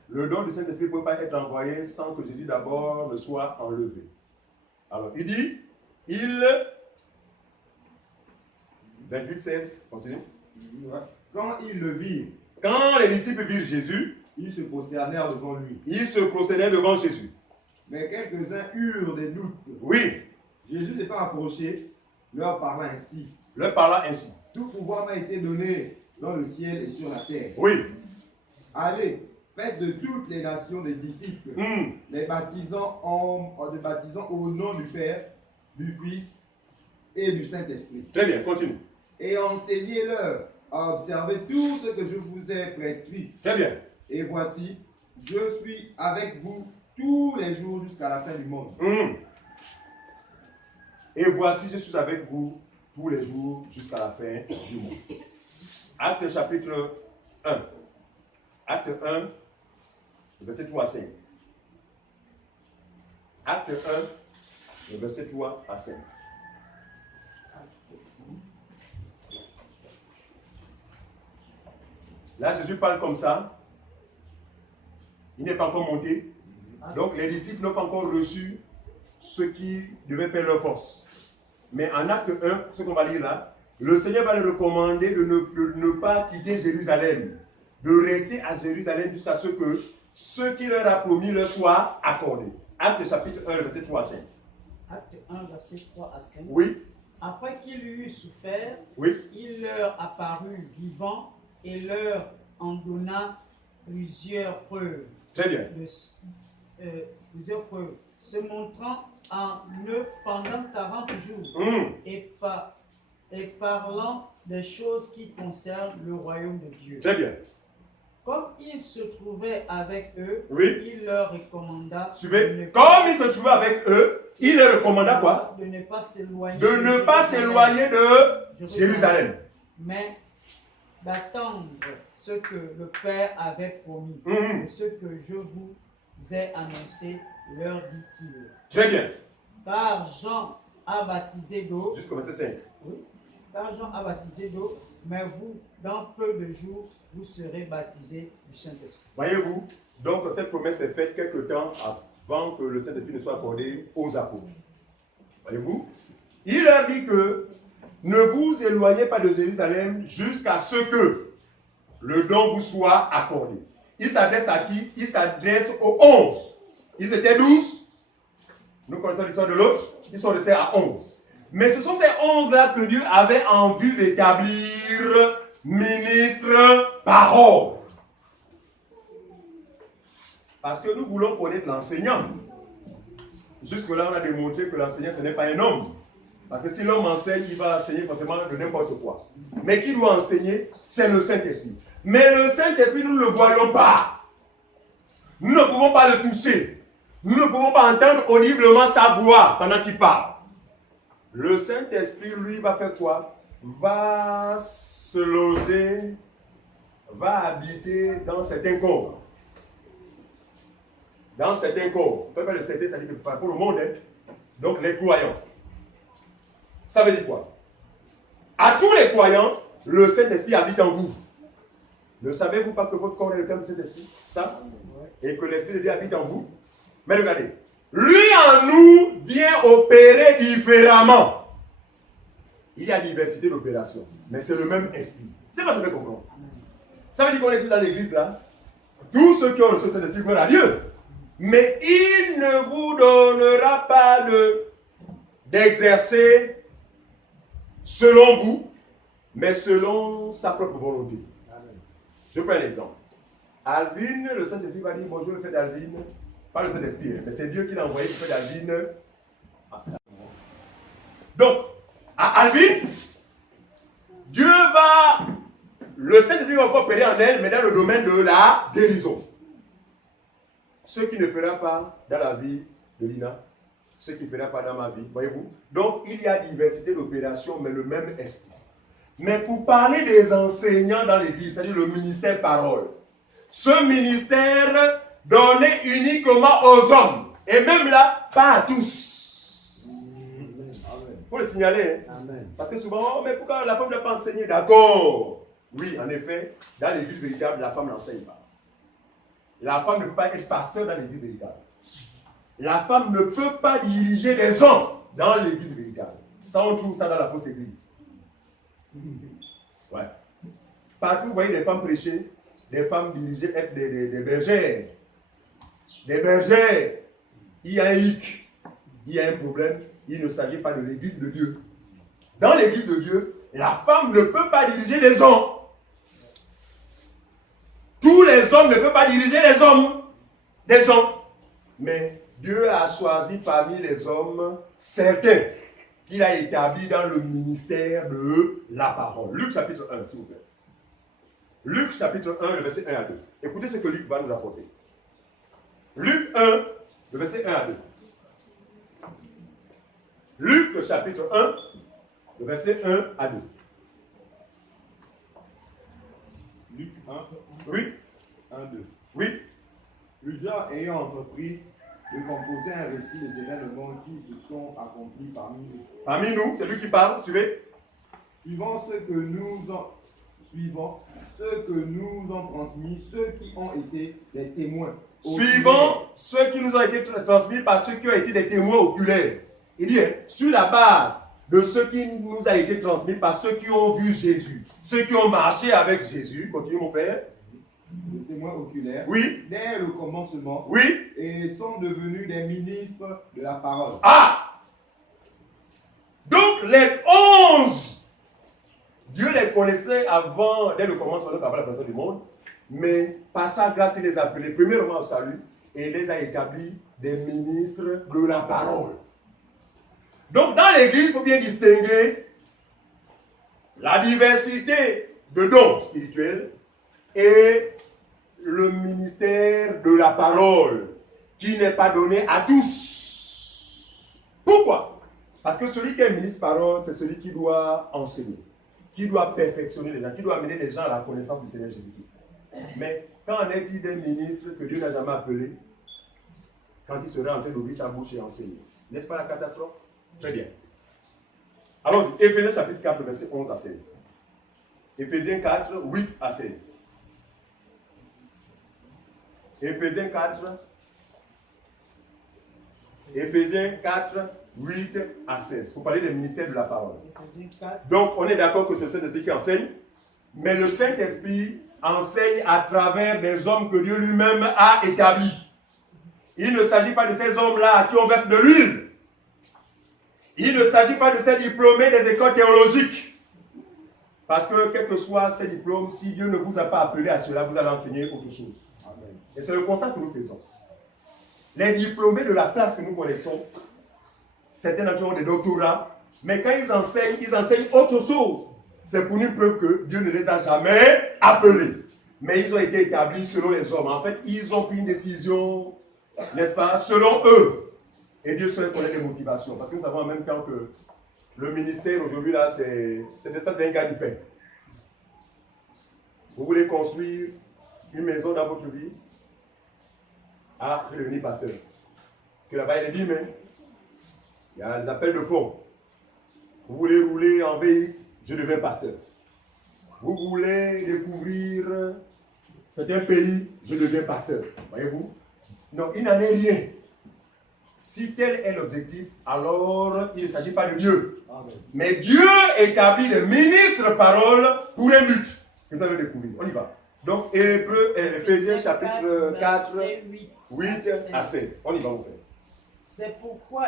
le don du Saint-Esprit ne peut pas être envoyé sans que Jésus d'abord ne soit enlevé. Alors, il dit, 28, 16, continue. Quand ils le virent, Quand les disciples virent Jésus, ils se prosternèrent devant lui. ils se procédaient devant Jésus. Mais quelques-uns eurent des doutes. Oui, Jésus s'étant approché, leur parla ainsi. leur parla ainsi. Tout pouvoir m'a été donné dans le ciel et sur la terre. Oui. Allez, faites de toutes les nations des disciples, les baptisant au nom du Père, du Fils et du Saint-Esprit. Très bien, continue. Et enseignez-leur à observer tout ce que je vous ai prescrit. Très bien. Et voici, je suis avec vous tous les jours jusqu'à la fin du monde. Et voici, je suis avec vous tous les jours jusqu'à la fin du monde. Acte chapitre 1. Acte 1, verset 3 à 5. Acte 1, verset 3 à 5. Là, Jésus parle comme ça. Il n'est pas encore monté. Donc, les disciples n'ont pas encore reçu ce qui devait faire leur force. Mais en acte 1, ce qu'on va lire là, le Seigneur va leur recommander de ne pas quitter Jérusalem, de rester à Jérusalem jusqu'à ce que ce qu'il leur a promis leur soit accordé. Acte chapitre 1, verset 3 à 5. Acte 1, verset 3 à 5. Oui, Après qu'il eut souffert, oui, il leur apparut vivant et leur en donna plusieurs preuves. très bien. Plusieurs preuves, se montrant en eux pendant 40 jours et parlant des choses qui concernent le royaume de Dieu. Très bien. Comme il se trouvait avec eux, Oui. il leur recommanda Suivez. Comme il se trouvait avec eux, il leur recommanda quoi? de ne pas s'éloigner De ne pas s'éloigner de Jérusalem. mais d'attendre ce que le Père avait promis, et ce que je vous ai annoncé, leur dit-il. Très bien. Car Jean a baptisé d'eau. Jusqu'au verset 5. Oui. Car Jean a baptisé d'eau, mais vous, dans peu de jours, vous serez baptisés du Saint-Esprit. Voyez-vous, donc cette promesse est faite quelque temps avant que le Saint-Esprit ne soit accordé aux apôtres. Voyez-vous, il leur dit que ne vous éloignez pas de Jérusalem jusqu'à ce que le don vous soit accordé. Il s'adresse à qui? Il s'adresse aux 11. Ils étaient 12. Nous connaissons l'histoire de l'autre. Ils sont restés à 11. Mais ce sont ces 11-là que Dieu avait en vue d'établir ministre parole. Parce que nous voulons connaître l'enseignant. Jusque-là, on a démontré que l'enseignant, ce n'est pas un homme. Parce que si l'homme enseigne, il va enseigner forcément de n'importe quoi. Mais qui doit enseigner, c'est le Saint-Esprit. Mais le Saint-Esprit, nous ne le voyons pas. Nous ne pouvons pas le toucher. Nous ne pouvons pas entendre audiblement sa voix pendant qu'il parle. Le Saint-Esprit, lui, va faire quoi? Va se loger, va habiter dans certains corps. Dans certains corps. On peut pas le certains, ça dit que pour le monde, hein? Donc les croyants. Ça veut dire quoi? À tous les croyants, le Saint-Esprit habite en vous. Ne savez-vous pas que votre corps est le temple du Saint-Esprit? Ça? Et que l'Esprit de Dieu habite en vous? Mais regardez, lui en nous vient opérer différemment. Il y a diversité d'opérations, mais c'est le même esprit. C'est pas ce que je comprends. Ça veut dire qu'on est dans l'église là. Tous ceux qui ont reçu cet esprit gloire à Dieu. Mais il ne vous donnera pas d'exercer selon vous, mais selon sa propre volonté. Je prends un exemple. Alvin, le Saint-Esprit va dire bonjour, le fait d'Alvin. Pas le Saint-Esprit, mais c'est Dieu qui l'a envoyé le fait d'Alvin. Donc, à Alvin, le Saint-Esprit va opérer en elle, mais dans le domaine de la guérison. Ce qui ne fera pas dans la vie de Lina, ce qui ne fera pas dans ma vie, voyez-vous. Donc, il y a diversité d'opérations, mais le même esprit. Mais pour parler des enseignants dans l'église, c'est-à-dire le ministère parole, ce ministère donné uniquement aux hommes, et même là, pas à tous. Il faut le signaler, hein? Amen. Parce que souvent, mais pourquoi la femme ne doit pas enseigner? D'accord. Oui, en effet, dans l'église véritable, la femme n'enseigne pas. La femme ne peut pas être pasteur dans l'église véritable. La femme ne peut pas diriger les hommes dans l'église véritable. Ça, on trouve ça dans la fausse église. Ouais. Partout, vous voyez des femmes prêcher, des femmes dirigées, être des bergères. Des bergères. Il y a un hic, il y a un problème, il ne s'agit pas de l'église de Dieu. Dans l'église de Dieu, la femme ne peut pas diriger les hommes. Tous les hommes ne peuvent pas diriger les hommes, des gens. Mais Dieu a choisi parmi les hommes certains qu'il a établis dans le ministère de la parole. Luc chapitre 1, s'il vous plaît. Luc chapitre 1, le verset 1 à 2. Écoutez ce que Luc va nous apporter. Luc 1, le verset 1 à 2. Luc chapitre 1, le verset 1 à 2. Luc 1, Oui, 1, 2. oui. Plusieurs ayant entrepris de composer un récit des événements qui se sont accomplis parmi nous. Parmi nous, c'est lui qui parle, suivez. Suivant ce que nous ont transmis ceux qui ont été des témoins. Suivant ceux qui nous ont été transmis par ceux qui ont été des témoins oculaires. Il dit, sur la base de ce qui nous a été transmis par ceux qui ont vu Jésus, ceux qui ont marché avec Jésus, continue mon frère. Des témoins oculaires. Oui, Dès le commencement. oui. Et sont devenus des ministres de la parole. Ah! Donc les 11, Dieu les connaissait avant, dès le commencement, donc avant la création du monde, mais par sa grâce, il les a appelés premièrement au salut et il les a établis des ministres de la parole. Donc dans l'église, il faut bien distinguer la diversité de dons spirituels et le ministère de la parole qui n'est pas donné à tous. Pourquoi? Parce que celui qui est ministre parole, c'est celui qui doit enseigner, qui doit perfectionner les gens, qui doit amener les gens à la connaissance du Seigneur Jésus-Christ. Mais quand en est-il des ministres que Dieu n'a jamais appelés, quand il sera en train d'ouvrir sa bouche et enseigner? N'est-ce pas la catastrophe? Très bien. Allons-y. Éphésiens chapitre 4, verset 11 à 16. Éphésiens 4, 8 à 16. Éphésiens 4, 8 à 16. Pour parler des ministères de la parole. Donc, on est d'accord que c'est le Saint-Esprit qui enseigne, mais le Saint-Esprit enseigne à travers des hommes que Dieu lui-même a établis. Il ne s'agit pas de ces hommes-là à qui on verse de l'huile. Il ne s'agit pas de ces diplômés des écoles théologiques. Parce que, quel que soit ces diplômes, si Dieu ne vous a pas appelé à cela, vous allez enseigner autre chose. Amen. Et c'est le constat que nous faisons. Les diplômés de la place que nous connaissons, certains d'entre eux ont des doctorats, mais quand ils enseignent autre chose. C'est pour une preuve que Dieu ne les a jamais appelés. Mais ils ont été établis selon les hommes. En fait, ils ont pris une décision, n'est-ce pas, selon eux. Et Dieu seul connaît les motivations. Parce que nous savons en même temps que le ministère aujourd'hui, là, c'est le stade d'un gars du pain. Vous voulez construire une maison dans votre vie? Ah, je vais devenir pasteur. Que là-bas, il est dit, mais il y a des appels de fonds. Vous voulez rouler en VX? Je deviens pasteur. Vous voulez découvrir certains pays? Je deviens pasteur. Voyez-vous? Non, il n'en est rien. Si tel est l'objectif, alors il ne s'agit pas de Dieu. Amen. Mais Dieu établit les ministres paroles pour un but que vous allez découvrir. On y va. Donc, Éphésiens chapitre 4, 8 à 16. On y va, vous faites. C'est pourquoi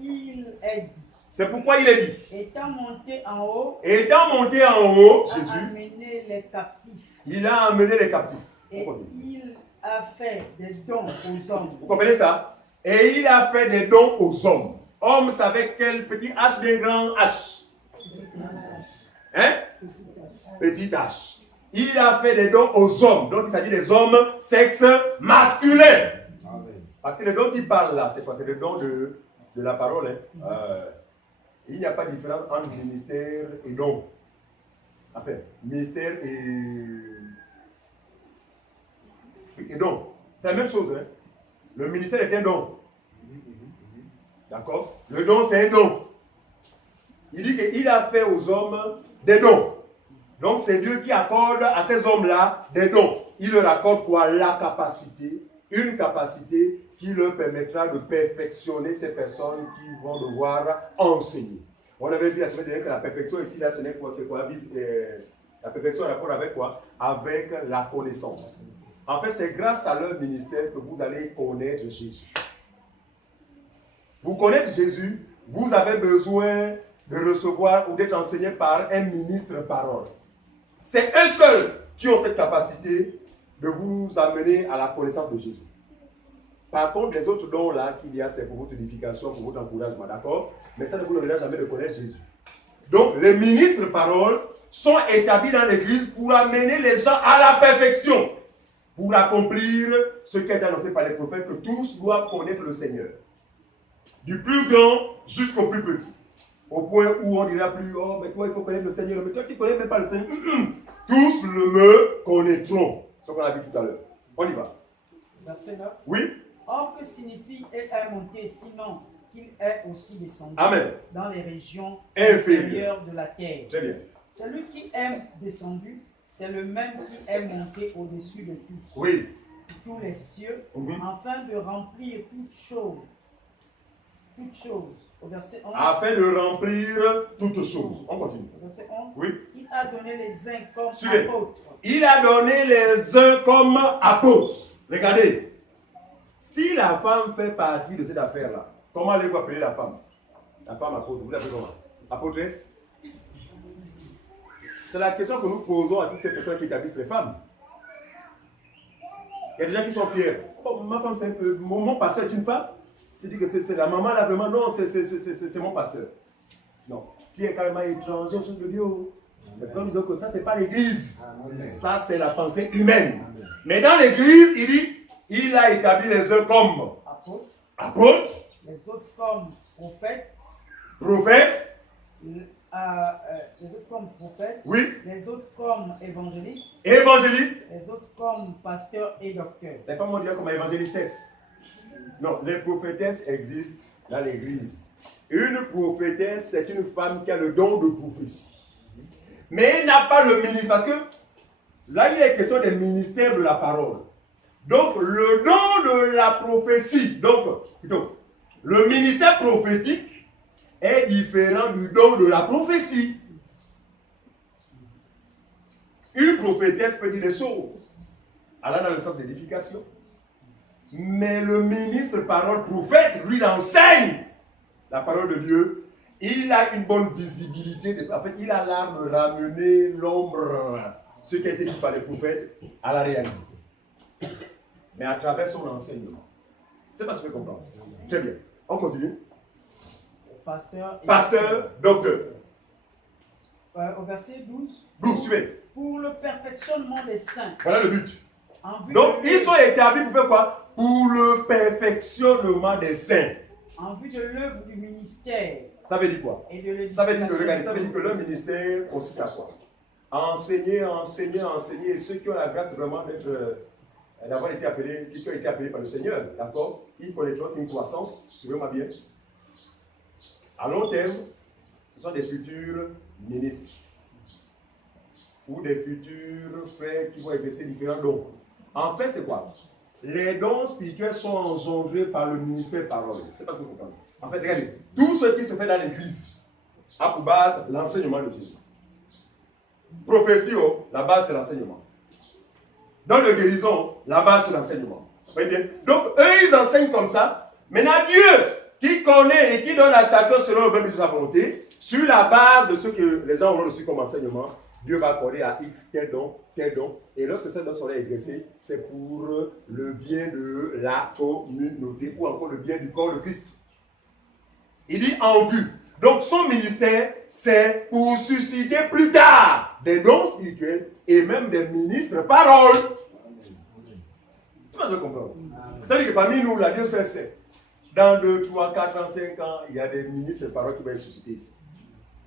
il est dit. C'est pourquoi il est dit. Étant monté en haut, Étant monté en haut, a Jésus, amené les captifs. il a amené les captifs. Et il a fait des dons aux hommes. Vous comprenez ça? Et il a fait des dons aux hommes. Hommes, c'est avec quel petit H bien grand H? Hein? Petit H. Il a fait des dons aux hommes. Donc il s'agit des hommes sexe masculin. Parce que les dons qu'il parle là, c'est quoi? C'est les dons de la parole. Hein? Il n'y a pas de différence entre ministère et don. Enfin, ministère et don. C'est la même chose. Hein? Le ministère est un don. D'accord? Le don, c'est un don. Il dit qu'il a fait aux hommes des dons. Donc, c'est Dieu qui accorde à ces hommes-là des dons. Il leur accorde quoi? La capacité, une capacité qui leur permettra de perfectionner ces personnes qui vont devoir enseigner. On avait dit la semaine dernière que la perfection ici, là, ce n'est quoi? C'est quoi? La perfection est rapport avec quoi? Avec la connaissance. En fait, c'est grâce à leur ministère que vous allez connaître Jésus. Vous connaître Jésus, vous avez besoin de recevoir ou d'être enseigné par un ministre parole. C'est eux seuls qui ont cette capacité de vous amener à la connaissance de Jésus. Par contre, les autres dons là qu'il y a, c'est pour votre édification, pour votre encouragement, d'accord? Mais ça ne vous donnera jamais de connaître Jésus. Donc, les ministres paroles sont établis dans l'église pour amener les gens à la perfection, pour accomplir ce qui a été annoncé par les prophètes, que tous doivent connaître le Seigneur. Du plus grand jusqu'au plus petit. Au point où on dira plus, oh, mais toi, il faut connaître le Seigneur. Mais toi, tu ne connais même pas le Seigneur. Tous me connaîtront. Ce qu'on a vu tout à l'heure. On y va. Verset 9. Oui. Or, que signifie il est monté, sinon qu'il est aussi descendu Amen. dans les régions Inférieures inférieures de la terre. Très bien. Celui qui est descendu, c'est le même qui est monté au-dessus de tous. Oui. Tous les cieux, Mhm. afin de remplir toutes choses. Toutes choses. Au verset 11. Afin de remplir toutes choses. On continue. Au verset 11. Oui. Il a donné les uns comme Suivez. apôtres. Il a donné les uns comme apôtres. Regardez. Si la femme fait partie de cette affaire-là, comment allez-vous appeler la femme? La femme apôtre, vous l'appelez comment? Apôtresse? C'est la question que nous posons à toutes ces personnes qui établissent les femmes. Il y a des gens qui sont fiers. Oh, ma femme, c'est mon pasteur est une femme. C'est dit que c'est la maman là, vraiment. Non, c'est mon pasteur. Non. Tu es carrément étranger aux choses de Dieu. C'est comme dire que ça, c'est pas l'église. Ça, c'est la pensée humaine. Mais dans l'église, il dit, il a établi les uns comme apôtres, Les autres comme prophètes. prophètes, Les autres comme prophètes. oui, Les autres comme évangélistes. évangélistes. Les autres comme pasteurs et docteurs. Les femmes vont dire comme évangélistesses. Non, les prophétesses existent dans l'église. Une prophétesse, c'est une femme qui a le don de prophétie. Mais elle n'a pas le ministère. Parce que là, il est question des ministères de la parole. Donc, le don de la prophétie, donc, plutôt, le ministère prophétique est différent du don de la prophétie. Une prophétesse peut dire des choses, allant dans le sens d'édification. Mais le ministre parole prophète, lui, il enseigne la parole de Dieu. Il a une bonne visibilité. En fait, il a l'art de ramener l'ombre, ce qui a été dit par les prophètes, à la réalité. Mais à travers son enseignement. C'est pas ce que je comprends. Très bien. On continue. Pasteur, docteur. Au verset 12. 12, suivez. Pour le perfectionnement des saints. Voilà le but. En vue Donc, de ils sont établis pour faire quoi? Pour le perfectionnement des saints. En vue de l'œuvre du ministère. Ça veut dire quoi? Et de Ça veut dire que, regardez, ça veut dire que leur ministère consiste à quoi? À enseigner, enseigner, enseigner. Et ceux qui ont la grâce vraiment d'avoir été appelés, qui ont été appelés par le Seigneur, d'accord? Ils connaîtront une croissance, suivez-moi bien. À long terme, ce sont des futurs ministres ou des futurs frères qui vont exercer différents dons. En fait, c'est quoi? Les dons spirituels sont engendrés par le ministère parole. C'est pas ce que vous comprenez. En fait, regardez, tout ce qui se fait dans l'église a pour base l'enseignement de Jésus. Prophétie, la base c'est l'enseignement. Dans le guérison, la base c'est l'enseignement. Vous voyez bien? Donc, eux, ils enseignent comme ça. Maintenant, Dieu, qui connaît et qui donne à chacun selon le même de sa volonté, sur la base de ce que les gens auront reçu comme enseignement, Dieu va accorder à X tel don, tel don. Et lorsque ces dons seront exercés, c'est pour le bien de la communauté ou encore le bien du corps de Christ. Il dit en vue. Donc son ministère, c'est pour susciter plus tard des dons spirituels et même des ministres paroles. C'est pas ce que je comprends. Ça veut dire que parmi nous, la Dieu sait, dans 2, 3, 4 ans, 5 ans, il y a des ministres paroles qui vont être suscités ici.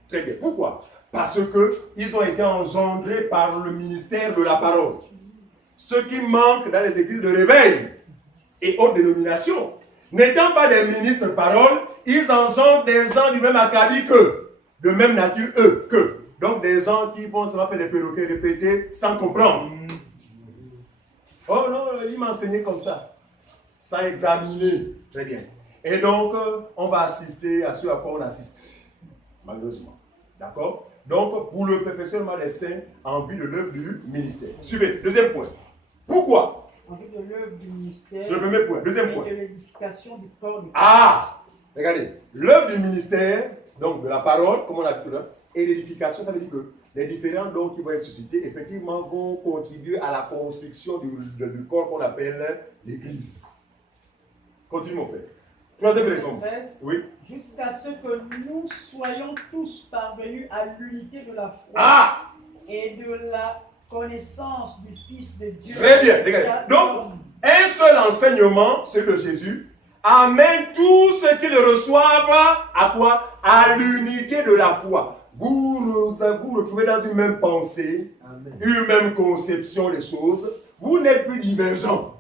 Très bien. Pourquoi? Parce qu'ils ont été engendrés par le ministère de la parole. Ce qui manque dans les églises de réveil et autres dénominations, n'étant pas des ministres paroles, ils engendrent des gens du même acabit qu'eux, de même nature qu'eux. Donc des gens qui vont seulement faire des perroquets répétés sans comprendre. Oh non, il m'a enseigné comme ça, sans examiner. Très bien. Et donc, on va assister à ce à quoi on assiste, malheureusement. D'accord? Donc, pour le perfectionnement des saints en vue de l'œuvre du ministère. Suivez, deuxième point. Pourquoi? En vue de l'œuvre du ministère. C'est le premier point. Deuxième point. Et de l'édification du corps du Christ. Ah! Regardez, l'œuvre du ministère, donc de la parole, comme on l'a vu tout à l'heure, et l'édification, ça veut dire que les différents dons qui vont être suscités, effectivement, vont contribuer à la construction du corps qu'on appelle l'Église. Continue, mon frère. Troisième raison. Oui. Jusqu'à ce que nous soyons tous parvenus à l'unité de la foi et de la connaissance du Fils de Dieu. Très bien, regardez. Donc, un seul enseignement, celui de Jésus, amène tous ceux qui le reçoivent à quoi? À l'unité de la foi. Vous vous retrouvez dans une même pensée, une même conception des choses. Vous n'êtes plus divergents.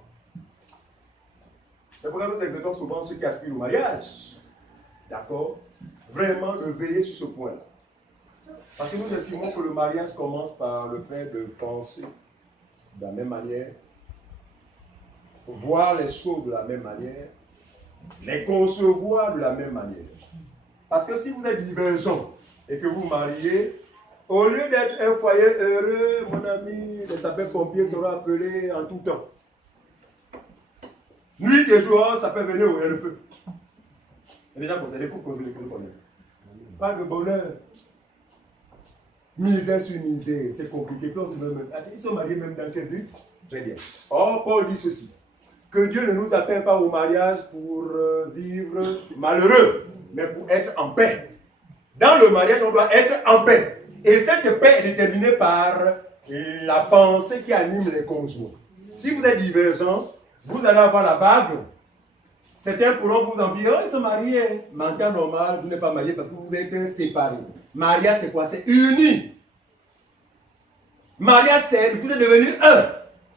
C'est pourquoi nous exhortons souvent ceux qui aspirent au mariage. D'accord? Vraiment de veiller sur ce point-là. Parce que nous estimons que le mariage commence par le fait de penser de la même manière, voir les choses de la même manière, les concevoir de la même manière. Parce que si vous êtes divergents et que vous vous mariez, au lieu d'être un foyer heureux, mon ami, les sapeurs-pompiers seront appelés en tout temps. Nuit et jour, ça peut venir ouvrir le feu. Il y a des gens comme ça, des couples que je connais. Pas de bonheur. Misère sur misère, c'est compliqué. Ils sont mariés même dans quel but? Très bien. Or, Paul dit ceci, que Dieu ne nous appelle pas au mariage pour vivre malheureux, mais pour être en paix. Dans le mariage, on doit être en paix. Et cette paix est déterminée par la pensée qui anime les conjoints. Si vous êtes divergents, vous allez avoir la bague. Certains pourront vous envier, oh, ils sont mariés. Mais en temps normal, vous n'êtes pas marié parce que vous êtes séparés. Mariage, c'est quoi? C'est uni. Mariage, c'est vous êtes devenus un.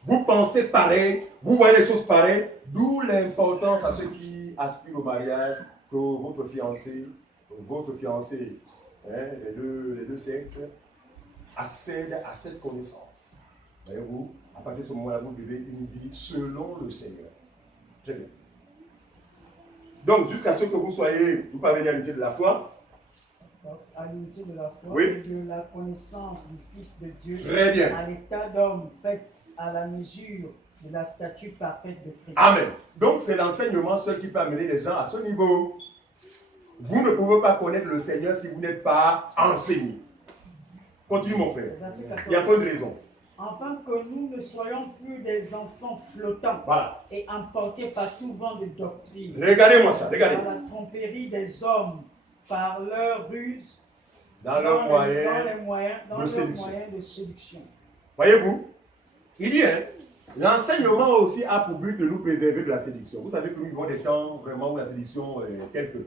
Vous pensez pareil, vous voyez les choses pareilles. D'où l'importance à ceux qui aspirent au mariage que votre fiancé, les deux sexes, accèdent à cette connaissance. Voyez-vous, à partir de ce moment-là, vous vivez une vie selon le Seigneur. Très bien. Donc, jusqu'à ce que vous parveniez à l'unité de la foi. À l'unité de la foi, Oui. et de la connaissance du Fils de Dieu. Très bien. À l'état d'homme fait à la mesure de la statue parfaite de Christ. Amen. Donc, c'est l'enseignement seul qui peut amener les gens à ce niveau. Vous ne pouvez pas connaître le Seigneur si vous n'êtes pas enseigné. Continue, mon frère. Verset 14. Il y a pas de raison. Afin que nous ne soyons plus des enfants flottants Voilà. et emportés par tout vent de doctrine. Regardez-moi ça, regardez. Par la tromperie des hommes, par leur ruse, Dans leurs moyens de séduction. séduction. Voyez-vous, il dit, l'enseignement aussi a pour but de nous préserver de la séduction. Vous savez que nous vivons des temps vraiment où la séduction est quelque.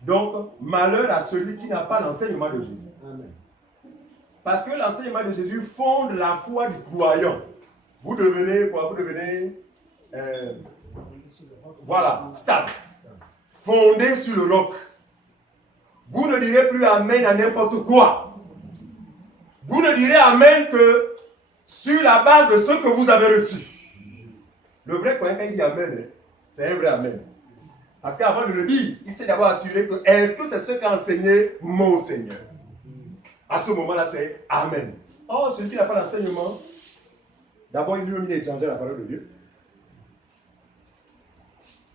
Donc, malheur à celui qui n'a pas l'enseignement de Jésus. Amen. Parce que l'enseignement de Jésus fonde la foi du croyant. Vous devenez quoi? Vous devenez voilà, stable. Fondé sur le roc. Vous ne direz plus Amen à n'importe quoi. Vous ne direz Amen que sur la base de ce que vous avez reçu. Le vrai croyant, quand il dit Amen, c'est un vrai Amen. Parce qu'avant de le dire, il s'est d'abord assuré que est-ce que c'est ce qu'a enseigné mon Seigneur? À ce moment-là, c'est Amen. Or, celui qui n'a pas l'enseignement, d'abord, il lui-même est étranger à la parole de Dieu.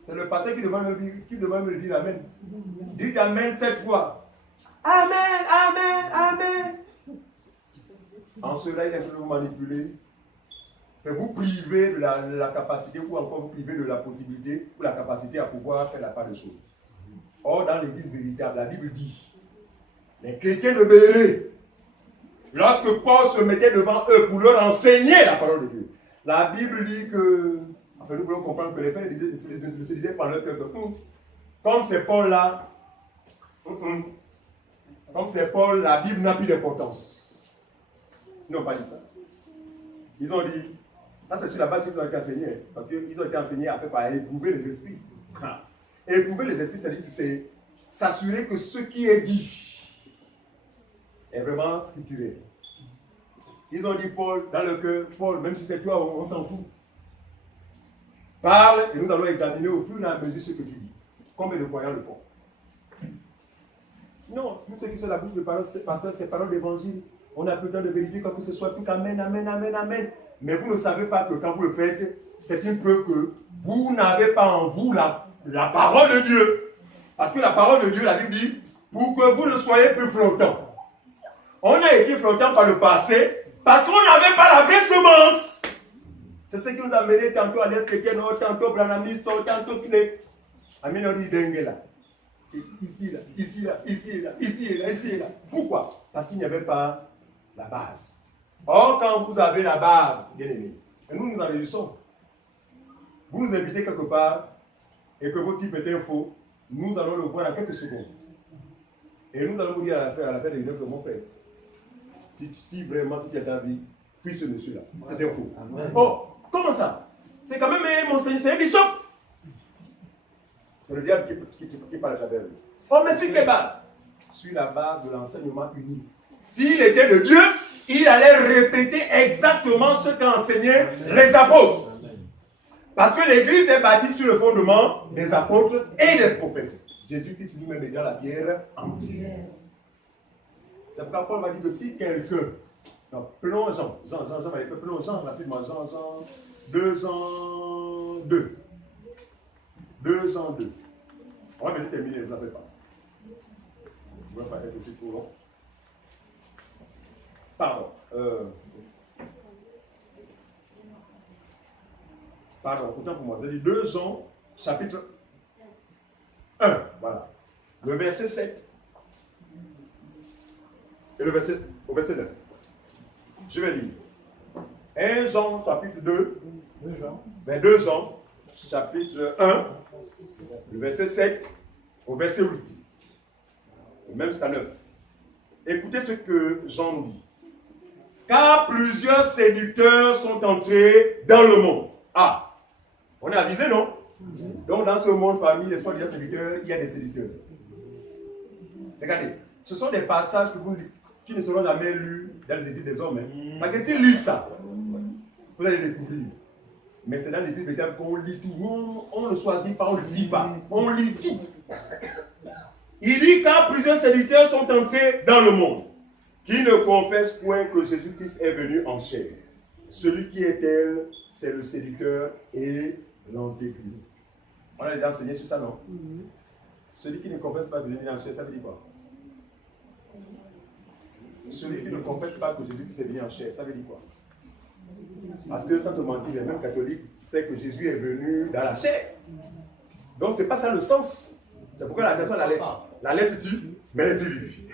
C'est le pasteur qui devrait me dire Amen. Dites Amen 7 fois. Amen, Amen, Amen. En cela, il est en train de vous manipuler. Vous priver de la capacité ou encore vous priver de la possibilité ou la capacité à pouvoir faire la part des choses. Or, dans l'église véritable, la Bible dit, les chrétiens de Béret, lorsque Paul se mettait devant eux pour leur enseigner la parole de Dieu, la Bible dit que, enfin, nous pouvons comprendre que les frères se disaient par leur cœur que, comme c'est Paul là, comme c'est Paul, la Bible n'a plus d'importance. Ils n'ont pas dit ça. Ils ont dit, ça c'est sur la base qu'ils ont été enseignés, parce qu'ils ont été enseignés à faire par éprouver les esprits. Éprouver les esprits, c'est s'assurer que ce qui est dit est vraiment scripturel. Ils ont dit Paul, dans le cœur, Paul, même si c'est toi, on s'en fout. Parle et nous allons examiner au fur et à mesure ce que tu dis. Combien de croyants le font? Non, nous ceux qui sont la bouche de parole, pasteur, c'est parole d'évangile. On a plus le temps de vérifier quoi que ce soit, tout amen, amen, amen, amen. Mais vous ne savez pas que quand vous le faites, c'est une preuve que vous n'avez pas en vous la parole de Dieu. Parce que la parole de Dieu, la Bible dit, pour que vous ne soyez plus flottants. On a été flottants par le passé parce qu'on n'avait pas la vraie semence. C'est ce qui nous a mené tantôt à l'être chrétien, tantôt branamiste, tantôt clé. Amen, on dit dingue là. Ici, là, ici, là, ici, là, ici, là, ici, là. Pourquoi? Parce qu'il n'y avait pas la base. Or, quand vous avez la base, bien aimé, et nous nous en réjouissons. Vous nous invitez quelque part et que votre type était faux, nous allons le voir en quelques secondes. Et nous allons vous dire à la fin de l'heure que mon frère, si vraiment tu as ta vie, fuis ce monsieur-là. C'était faux. Oh, comment ça? C'est quand même mon Seigneur, c'est un bishop. C'est le diable qui parle à travers lui. Oh, mais sur quelle base? Sur la base de l'enseignement unique. S'il était de Dieu, il allait répéter exactement ce qu'enseignaient les apôtres. Parce que l'église est bâtie sur le fondement des apôtres et des prophètes. Jésus-Christ lui-même étant la pierre angulaire. C'est pourquoi Paul va dire que si quelqu'un, prenons Jean rapidement, Jean 202. 202. On va venir terminer, ne vous en faites pas. Je ne vais pas être aussi trop long. Pardon. Pardon, autant pour moi. C'est-à-dire 2 Jean, chapitre 1. Voilà. Le verset 7. Et le verset 9. Je vais lire. 1 Jean, chapitre 2. 2 Jean, chapitre 1. Le verset 7 au verset 8. Et même jusqu'à 9. Écoutez ce que Jean nous dit. Car plusieurs séducteurs sont entrés dans le monde. Ah, on est avisé, non? Donc dans ce monde, parmi les soi-disant séducteurs, il y a des séducteurs. Regardez, ce sont des passages qui ne seront jamais lus dans les études des hommes. Parce que s'ils lisent ça, vous allez découvrir. Mais c'est dans l'étude véritable qu'on lit tout. On ne choisit pas, on ne lit pas. On lit tout. Il dit car plusieurs séducteurs sont entrés dans le monde, qui ne confessent point que Jésus-Christ est venu en chair. Celui qui est tel, c'est le séducteur et l'antéchrist. On a déjà enseigné sur ça, non? Celui qui ne confesse pas que Jésus est venu en chair, ça veut dire quoi? Celui qui ne confesse pas que Jésus-Christ est venu en chair, ça veut dire quoi? Parce que sans te mentir, les mêmes catholiques savent que Jésus est venu dans la chair. Donc ce n'est pas ça le sens. C'est pourquoi l'attention à la lettre. La lettre tue, mais l'esprit vivifie.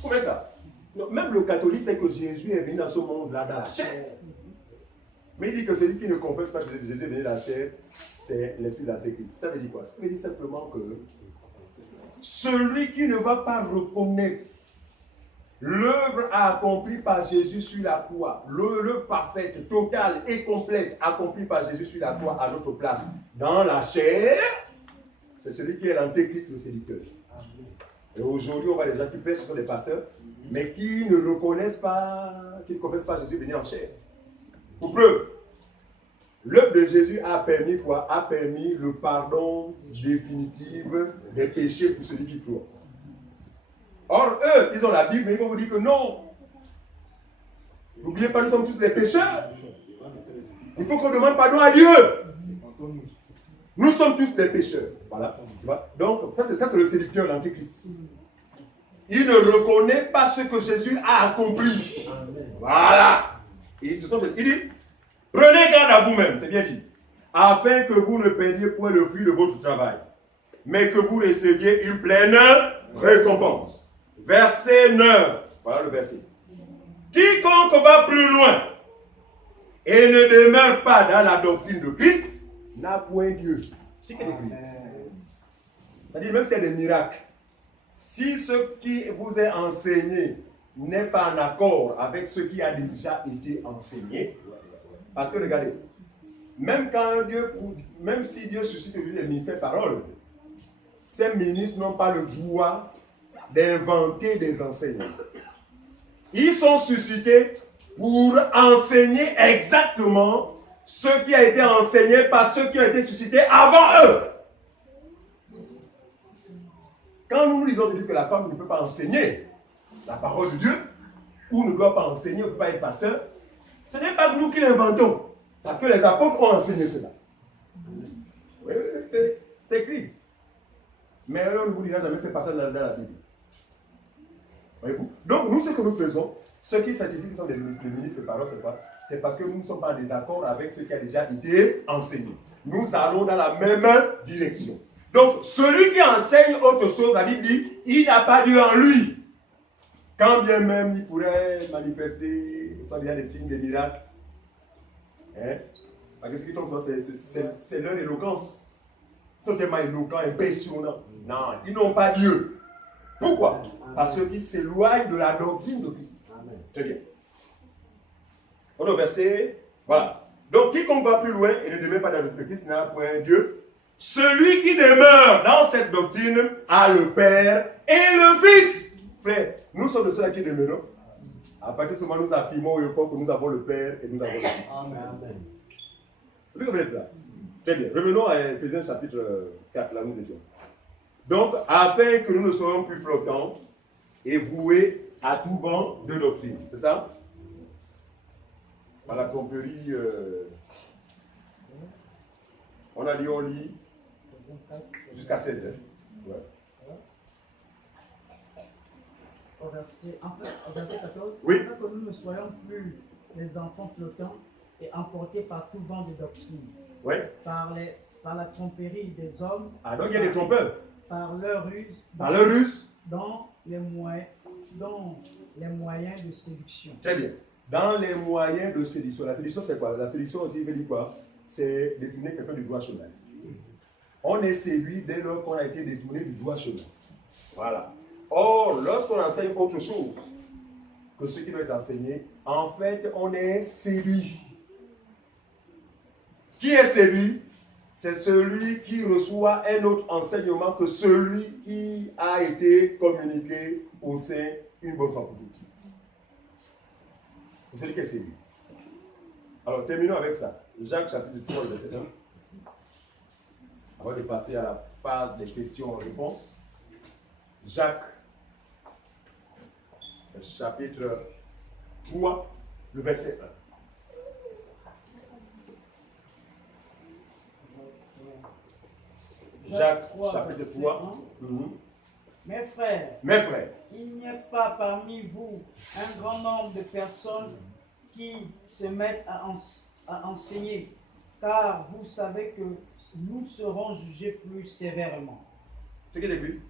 Comment ça? Donc, même le catholique sait que Jésus est venu dans ce monde-là, dans la chair. Mais il dit que celui qui ne confesse pas que Jésus est venu dans la chair, c'est l'esprit de l'antéchrist. Ça veut dire quoi? Ça veut dire simplement que celui qui ne va pas reconnaître l'œuvre accomplie par Jésus sur la croix, l'œuvre parfaite, totale et complète accomplie par Jésus sur la croix à notre place, dans la chair, c'est celui qui est l'antéchrist, le séducteur. Et aujourd'hui, on voit des gens qui prêchent, ce sont des pasteurs, mais qui ne reconnaissent pas, qui ne confessent pas Jésus venu en chair. Pour preuve, l'œuvre de Jésus a permis quoi? A permis le pardon définitif des péchés pour celui qui croit. Or, eux, ils ont la Bible, mais ils vont vous dire que non. N'oubliez pas, nous sommes tous des pécheurs. Il faut qu'on demande pardon à Dieu. Nous sommes tous des pécheurs. Voilà. Tu vois? Donc, ça c'est le séducteur, l'antéchrist. Il ne reconnaît pas ce que Jésus a accompli. Voilà. Il dit, prenez garde à vous-même, c'est bien dit, afin que vous ne perdiez point le fruit de votre travail, mais que vous receviez une pleine récompense. Verset 9. Voilà le verset. Quiconque va plus loin et ne demeure pas dans la doctrine de Christ n'a point Dieu. C'est qu'il écrit. C'est-à-dire, même s'il y a des miracles, si ce qui vous est enseigné n'est pas en accord avec ce qui a déjà été enseigné, parce que regardez, même si Dieu suscite aujourd'hui des ministères paroles, ces ministres n'ont pas le droit d'inventer des enseignements. Ils sont suscités pour enseigner exactement ce qui a été enseigné par ceux qui ont été suscités avant eux. Quand nous disons que la femme ne peut pas enseigner la parole de Dieu, ou ne doit pas enseigner, ou ne peut pas être pasteur, ce n'est pas nous qui l'inventons, parce que les apôtres ont enseigné cela. Oui, c'est écrit. Mais on ne vous dira jamais ces passages dans la Bible. Voyez-vous? Donc, nous, ce que nous faisons, ceux qui certifient qu'ils sont des ministres de parole, c'est quoi? C'est parce que nous ne sommes pas en désaccord avec ce qui a déjà été enseigné. Nous allons dans la même direction. Donc, celui qui enseigne autre chose, la Bible dit, il n'a pas Dieu en lui. Quand bien même il pourrait manifester, soit déjà des signes, des miracles. Hein? Parce que ce qui tombe sur c'est leur éloquence. Ils sont tellement éloquents, impressionnants. Non, ils n'ont pas Dieu. Pourquoi? Parce qu'ils s'éloignent de la doctrine de Christ. Très bien. On est au verset. Voilà. Donc, quiconque va plus loin et ne demeure pas dans la doctrine de Christ n'a point Dieu. Celui qui demeure dans cette doctrine a le Père et le Fils. Frère, nous sommes de ceux-là qui demeurons. À partir de ce moment, nous affirmons au fond que nous avons le Père et nous avons le Fils. Amen. Vous comprenez cela? Très bien. Revenons à Ephésiens chapitre 4, là nous étions. Donc, afin que nous ne soyons plus flottants et voués à tout vent de doctrine. C'est ça? Par la tromperie. On a dit, on lit jusqu'à 16 heures. Ouais. Au verset 14, oui. Afin que nous ne soyons plus les enfants flottants et emportés par tout vent de doctrine. Oui. Par la tromperie des hommes. Ah, donc il y a des trompeurs. Par leur ruse. Par leur ruse. Dans les moyens de séduction. Très bien. Dans les moyens de séduction. La séduction, c'est quoi? La séduction aussi veut dire quoi? C'est détourner quelqu'un du droit chemin. On est séduit dès lors qu'on a été détourné du droit chemin. Voilà. Or, lorsqu'on enseigne autre chose que ce qui doit être enseigné, en fait, on est séduit. Qui est séduit? C'est celui qui reçoit un autre enseignement que celui qui a été communiqué au sein une bonne fois pour toutes. C'est celui qui est séduit. Alors, terminons avec ça. Jacques chapitre 3, verset 1. Avant de passer à la phase des questions-réponses. Jacques chapitre 3, le verset 1. Jacques chapitre 3. Mes frères, il n'y a pas parmi vous un grand nombre de personnes qui se mettent à enseigner, car vous savez que nous serons jugés plus sévèrement. C'est ce qu'il écrit.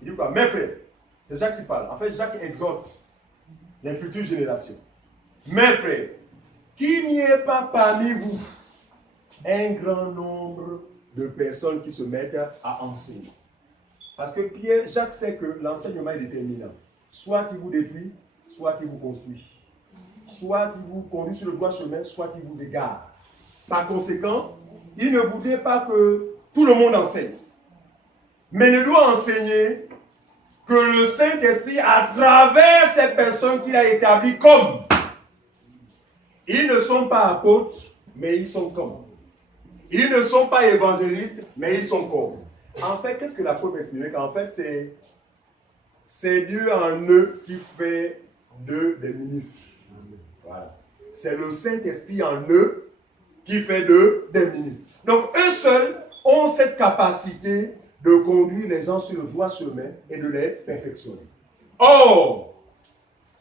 Il dit quoi? Mes frères, c'est Jacques qui parle. En fait, Jacques exhorte les futures générations. Mes frères, qu'il n'y ait pas parmi vous un grand nombre de personnes qui se mettent à enseigner. Parce que Jacques sait que l'enseignement est déterminant. Soit il vous détruit, soit il vous construit. Soit il vous conduit sur le droit chemin, soit il vous égare. Par conséquent, il ne voudrait pas que tout le monde enseigne. Mais il doit enseigner que le Saint-Esprit, à travers ces personnes qu'il a établies comme, ils ne sont pas apôtres, mais ils sont comme. Ils ne sont pas évangélistes, mais ils sont comme. En fait, qu'est-ce que l'apôtre explique? En fait, c'est Dieu en eux qui fait d'eux des ministres. Voilà. C'est le Saint-Esprit en eux qui fait des ministres. Donc, eux seuls ont cette capacité de conduire les gens sur le droit chemin et de les perfectionner. Or,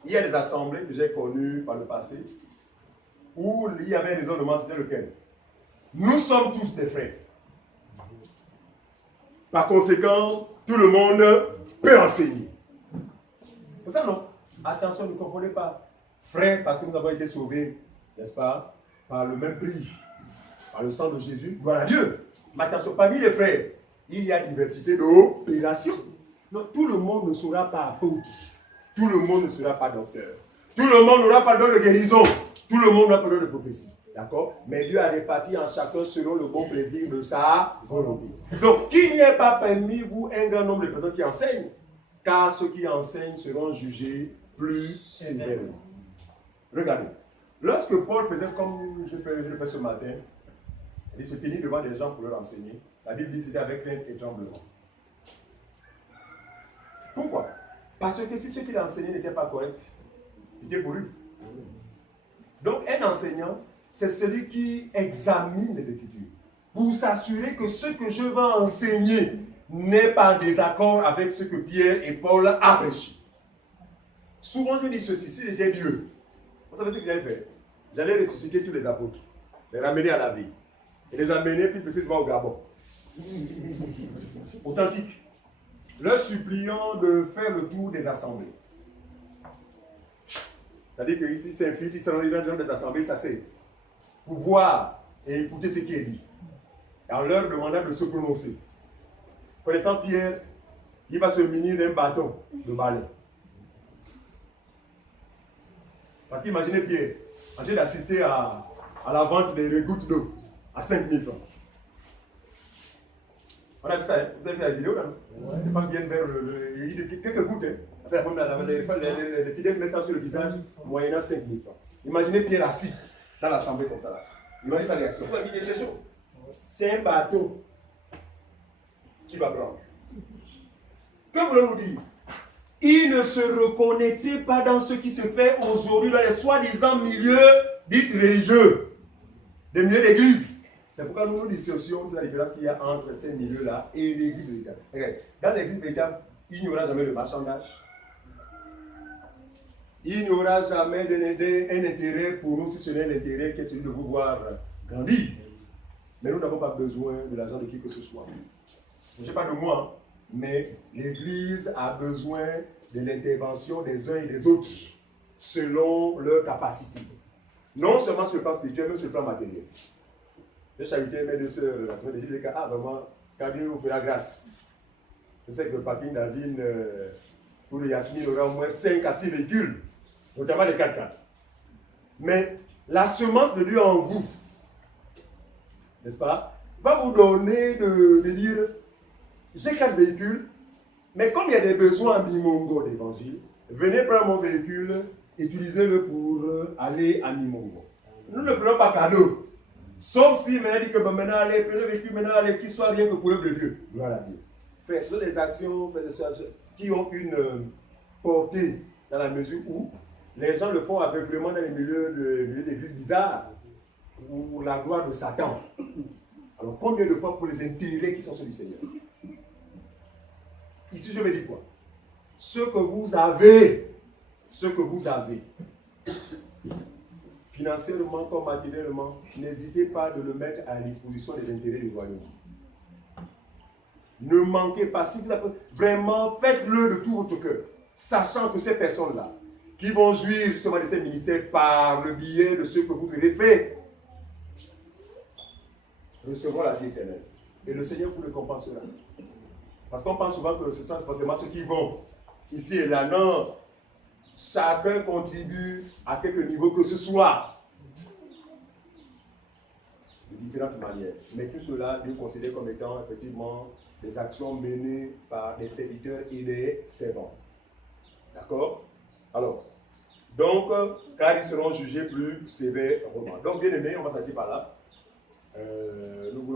il y a des assemblées que j'ai connues par le passé où il y avait des raisonnements, c'était lequel? Nous sommes tous des frères. Par conséquent, tout le monde peut enseigner. C'est ça, non? Attention, ne confondez pas. Frères, parce que nous avons été sauvés, n'est-ce pas, par le même prix, par le sang de Jésus, gloire à Dieu. Mais attention, parmi les frères, il y a diversité d'opérations. Donc, tout le monde ne sera pas apôtre. Tout le monde ne sera pas docteur. Tout le monde n'aura pas le don de guérison. Tout le monde n'aura pas le don de prophétie. D'accord? Mais Dieu a réparti en chacun selon le bon plaisir de sa volonté. Donc, qu'il n'y ait pas parmi vous un grand nombre de personnes qui enseignent, car ceux qui enseignent seront jugés plus sévèrement. Regardez. Lorsque Paul faisait comme je le fais ce matin, il se tenait devant des gens pour leur enseigner, la Bible dit que c'était avec crainte et tremblement. Pourquoi? Parce que si ceux qui l'enseignaient n'étaient pas corrects, c'était pour lui. Donc, un enseignant, c'est celui qui examine les Écritures pour s'assurer que ce que je vais enseigner n'est pas en désaccord avec ce que Pierre et Paul a prêché. Souvent, je dis ceci, si j'étais Dieu, vous savez ce que j'allais faire? J'allais ressusciter tous les apôtres, les ramener à la vie, et les amener plus précisément au Gabon. Authentique. Leur suppliant de faire le tour des assemblées. C'est-à-dire qu'ici, ils s'infiltrent, ils sont dans des assemblées, ça c'est pour voir et écouter ce qui est dit. Et en leur demandant de se prononcer. Connaissant Pierre, il va se munir d'un bâton de balai. Parce qu'imaginez Pierre, en train d'assister à la vente des gouttes d'eau à 5 000 francs. On a vu ça, hein? Vous avez vu la vidéo là? Ouais. Les femmes viennent vers quelques gouttes. Hein? Après les fidèles mettent ça sur le visage, moyennant 5 000 francs. Imaginez Pierre assis dans l'assemblée comme ça là. Imaginez sa réaction. Vous avez dit c'est chaud. C'est un bateau qui va prendre. Que voulons-nous dire? Il ne se reconnaîtrait pas dans ce qui se fait aujourd'hui dans les soi-disant milieux dits religieux, des milieux d'église. C'est pourquoi nous nous dissocions de la différence qu'il y a entre ces milieux-là et l'église véritable. Regarde, dans l'église véritable, il n'y aura jamais de marchandage. Il n'y aura jamais un intérêt pour nous si ce n'est l'intérêt qui est celui de vous voir grandir. Mais nous n'avons pas besoin de l'argent de qui que ce soit. Je ne sais pas de moi, mais l'Église a besoin de l'intervention des uns et des autres selon leur capacité. Non seulement sur le plan spirituel, mais sur le plan matériel. J'ai chalutté mes deux sœurs la semaine dernière, je disais que vraiment, quand Dieu vous fait la grâce, je sais que le parking d'Alvin pour le Yasmine aura au moins 5 à 6 véhicules, notamment les 4x4. Mais la semence de Dieu en vous, n'est-ce pas, va vous donner de dire, j'ai 4 véhicules, mais comme il y a des besoins en Mimongo d'évangile, venez prendre mon véhicule, utilisez-le pour aller à Mimongo. Nous ne prenons pas cadeau. Sauf si maintenant dit que maintenant allez, prenez le véhicule, maintenant allez, qu'il soit rien que pour l'œuvre de Dieu. Gloire à Dieu. Faites ce sont des actions qui ont une portée dans la mesure où les gens le font aveuglément dans les milieux d'églises bizarres pour la gloire de Satan. Alors combien de fois pour les intérêts qui sont ceux du Seigneur? Ici je me dis quoi? Ce que vous avez, financièrement comme matériellement, n'hésitez pas de le mettre à la disposition des intérêts du royaume. Ne manquez pas, si vous avez vraiment, faites-le de tout votre cœur, sachant que ces personnes-là, qui vont jouir justement de ces ministères par le biais de ce que vous aurez fait, recevront la vie éternelle. Et le Seigneur vous le compensera. Parce qu'on pense souvent que ce sont forcément ceux qui vont ici et là. Non, chacun contribue à quelque niveau que ce soit. De différentes manières. Mais tout cela, Dieu considère comme étant effectivement des actions menées par des serviteurs et des servants. D'accord? Alors, donc, car ils seront jugés plus sévèrement. Donc, bien aimé, on va s'arrêter par là. Nous voulons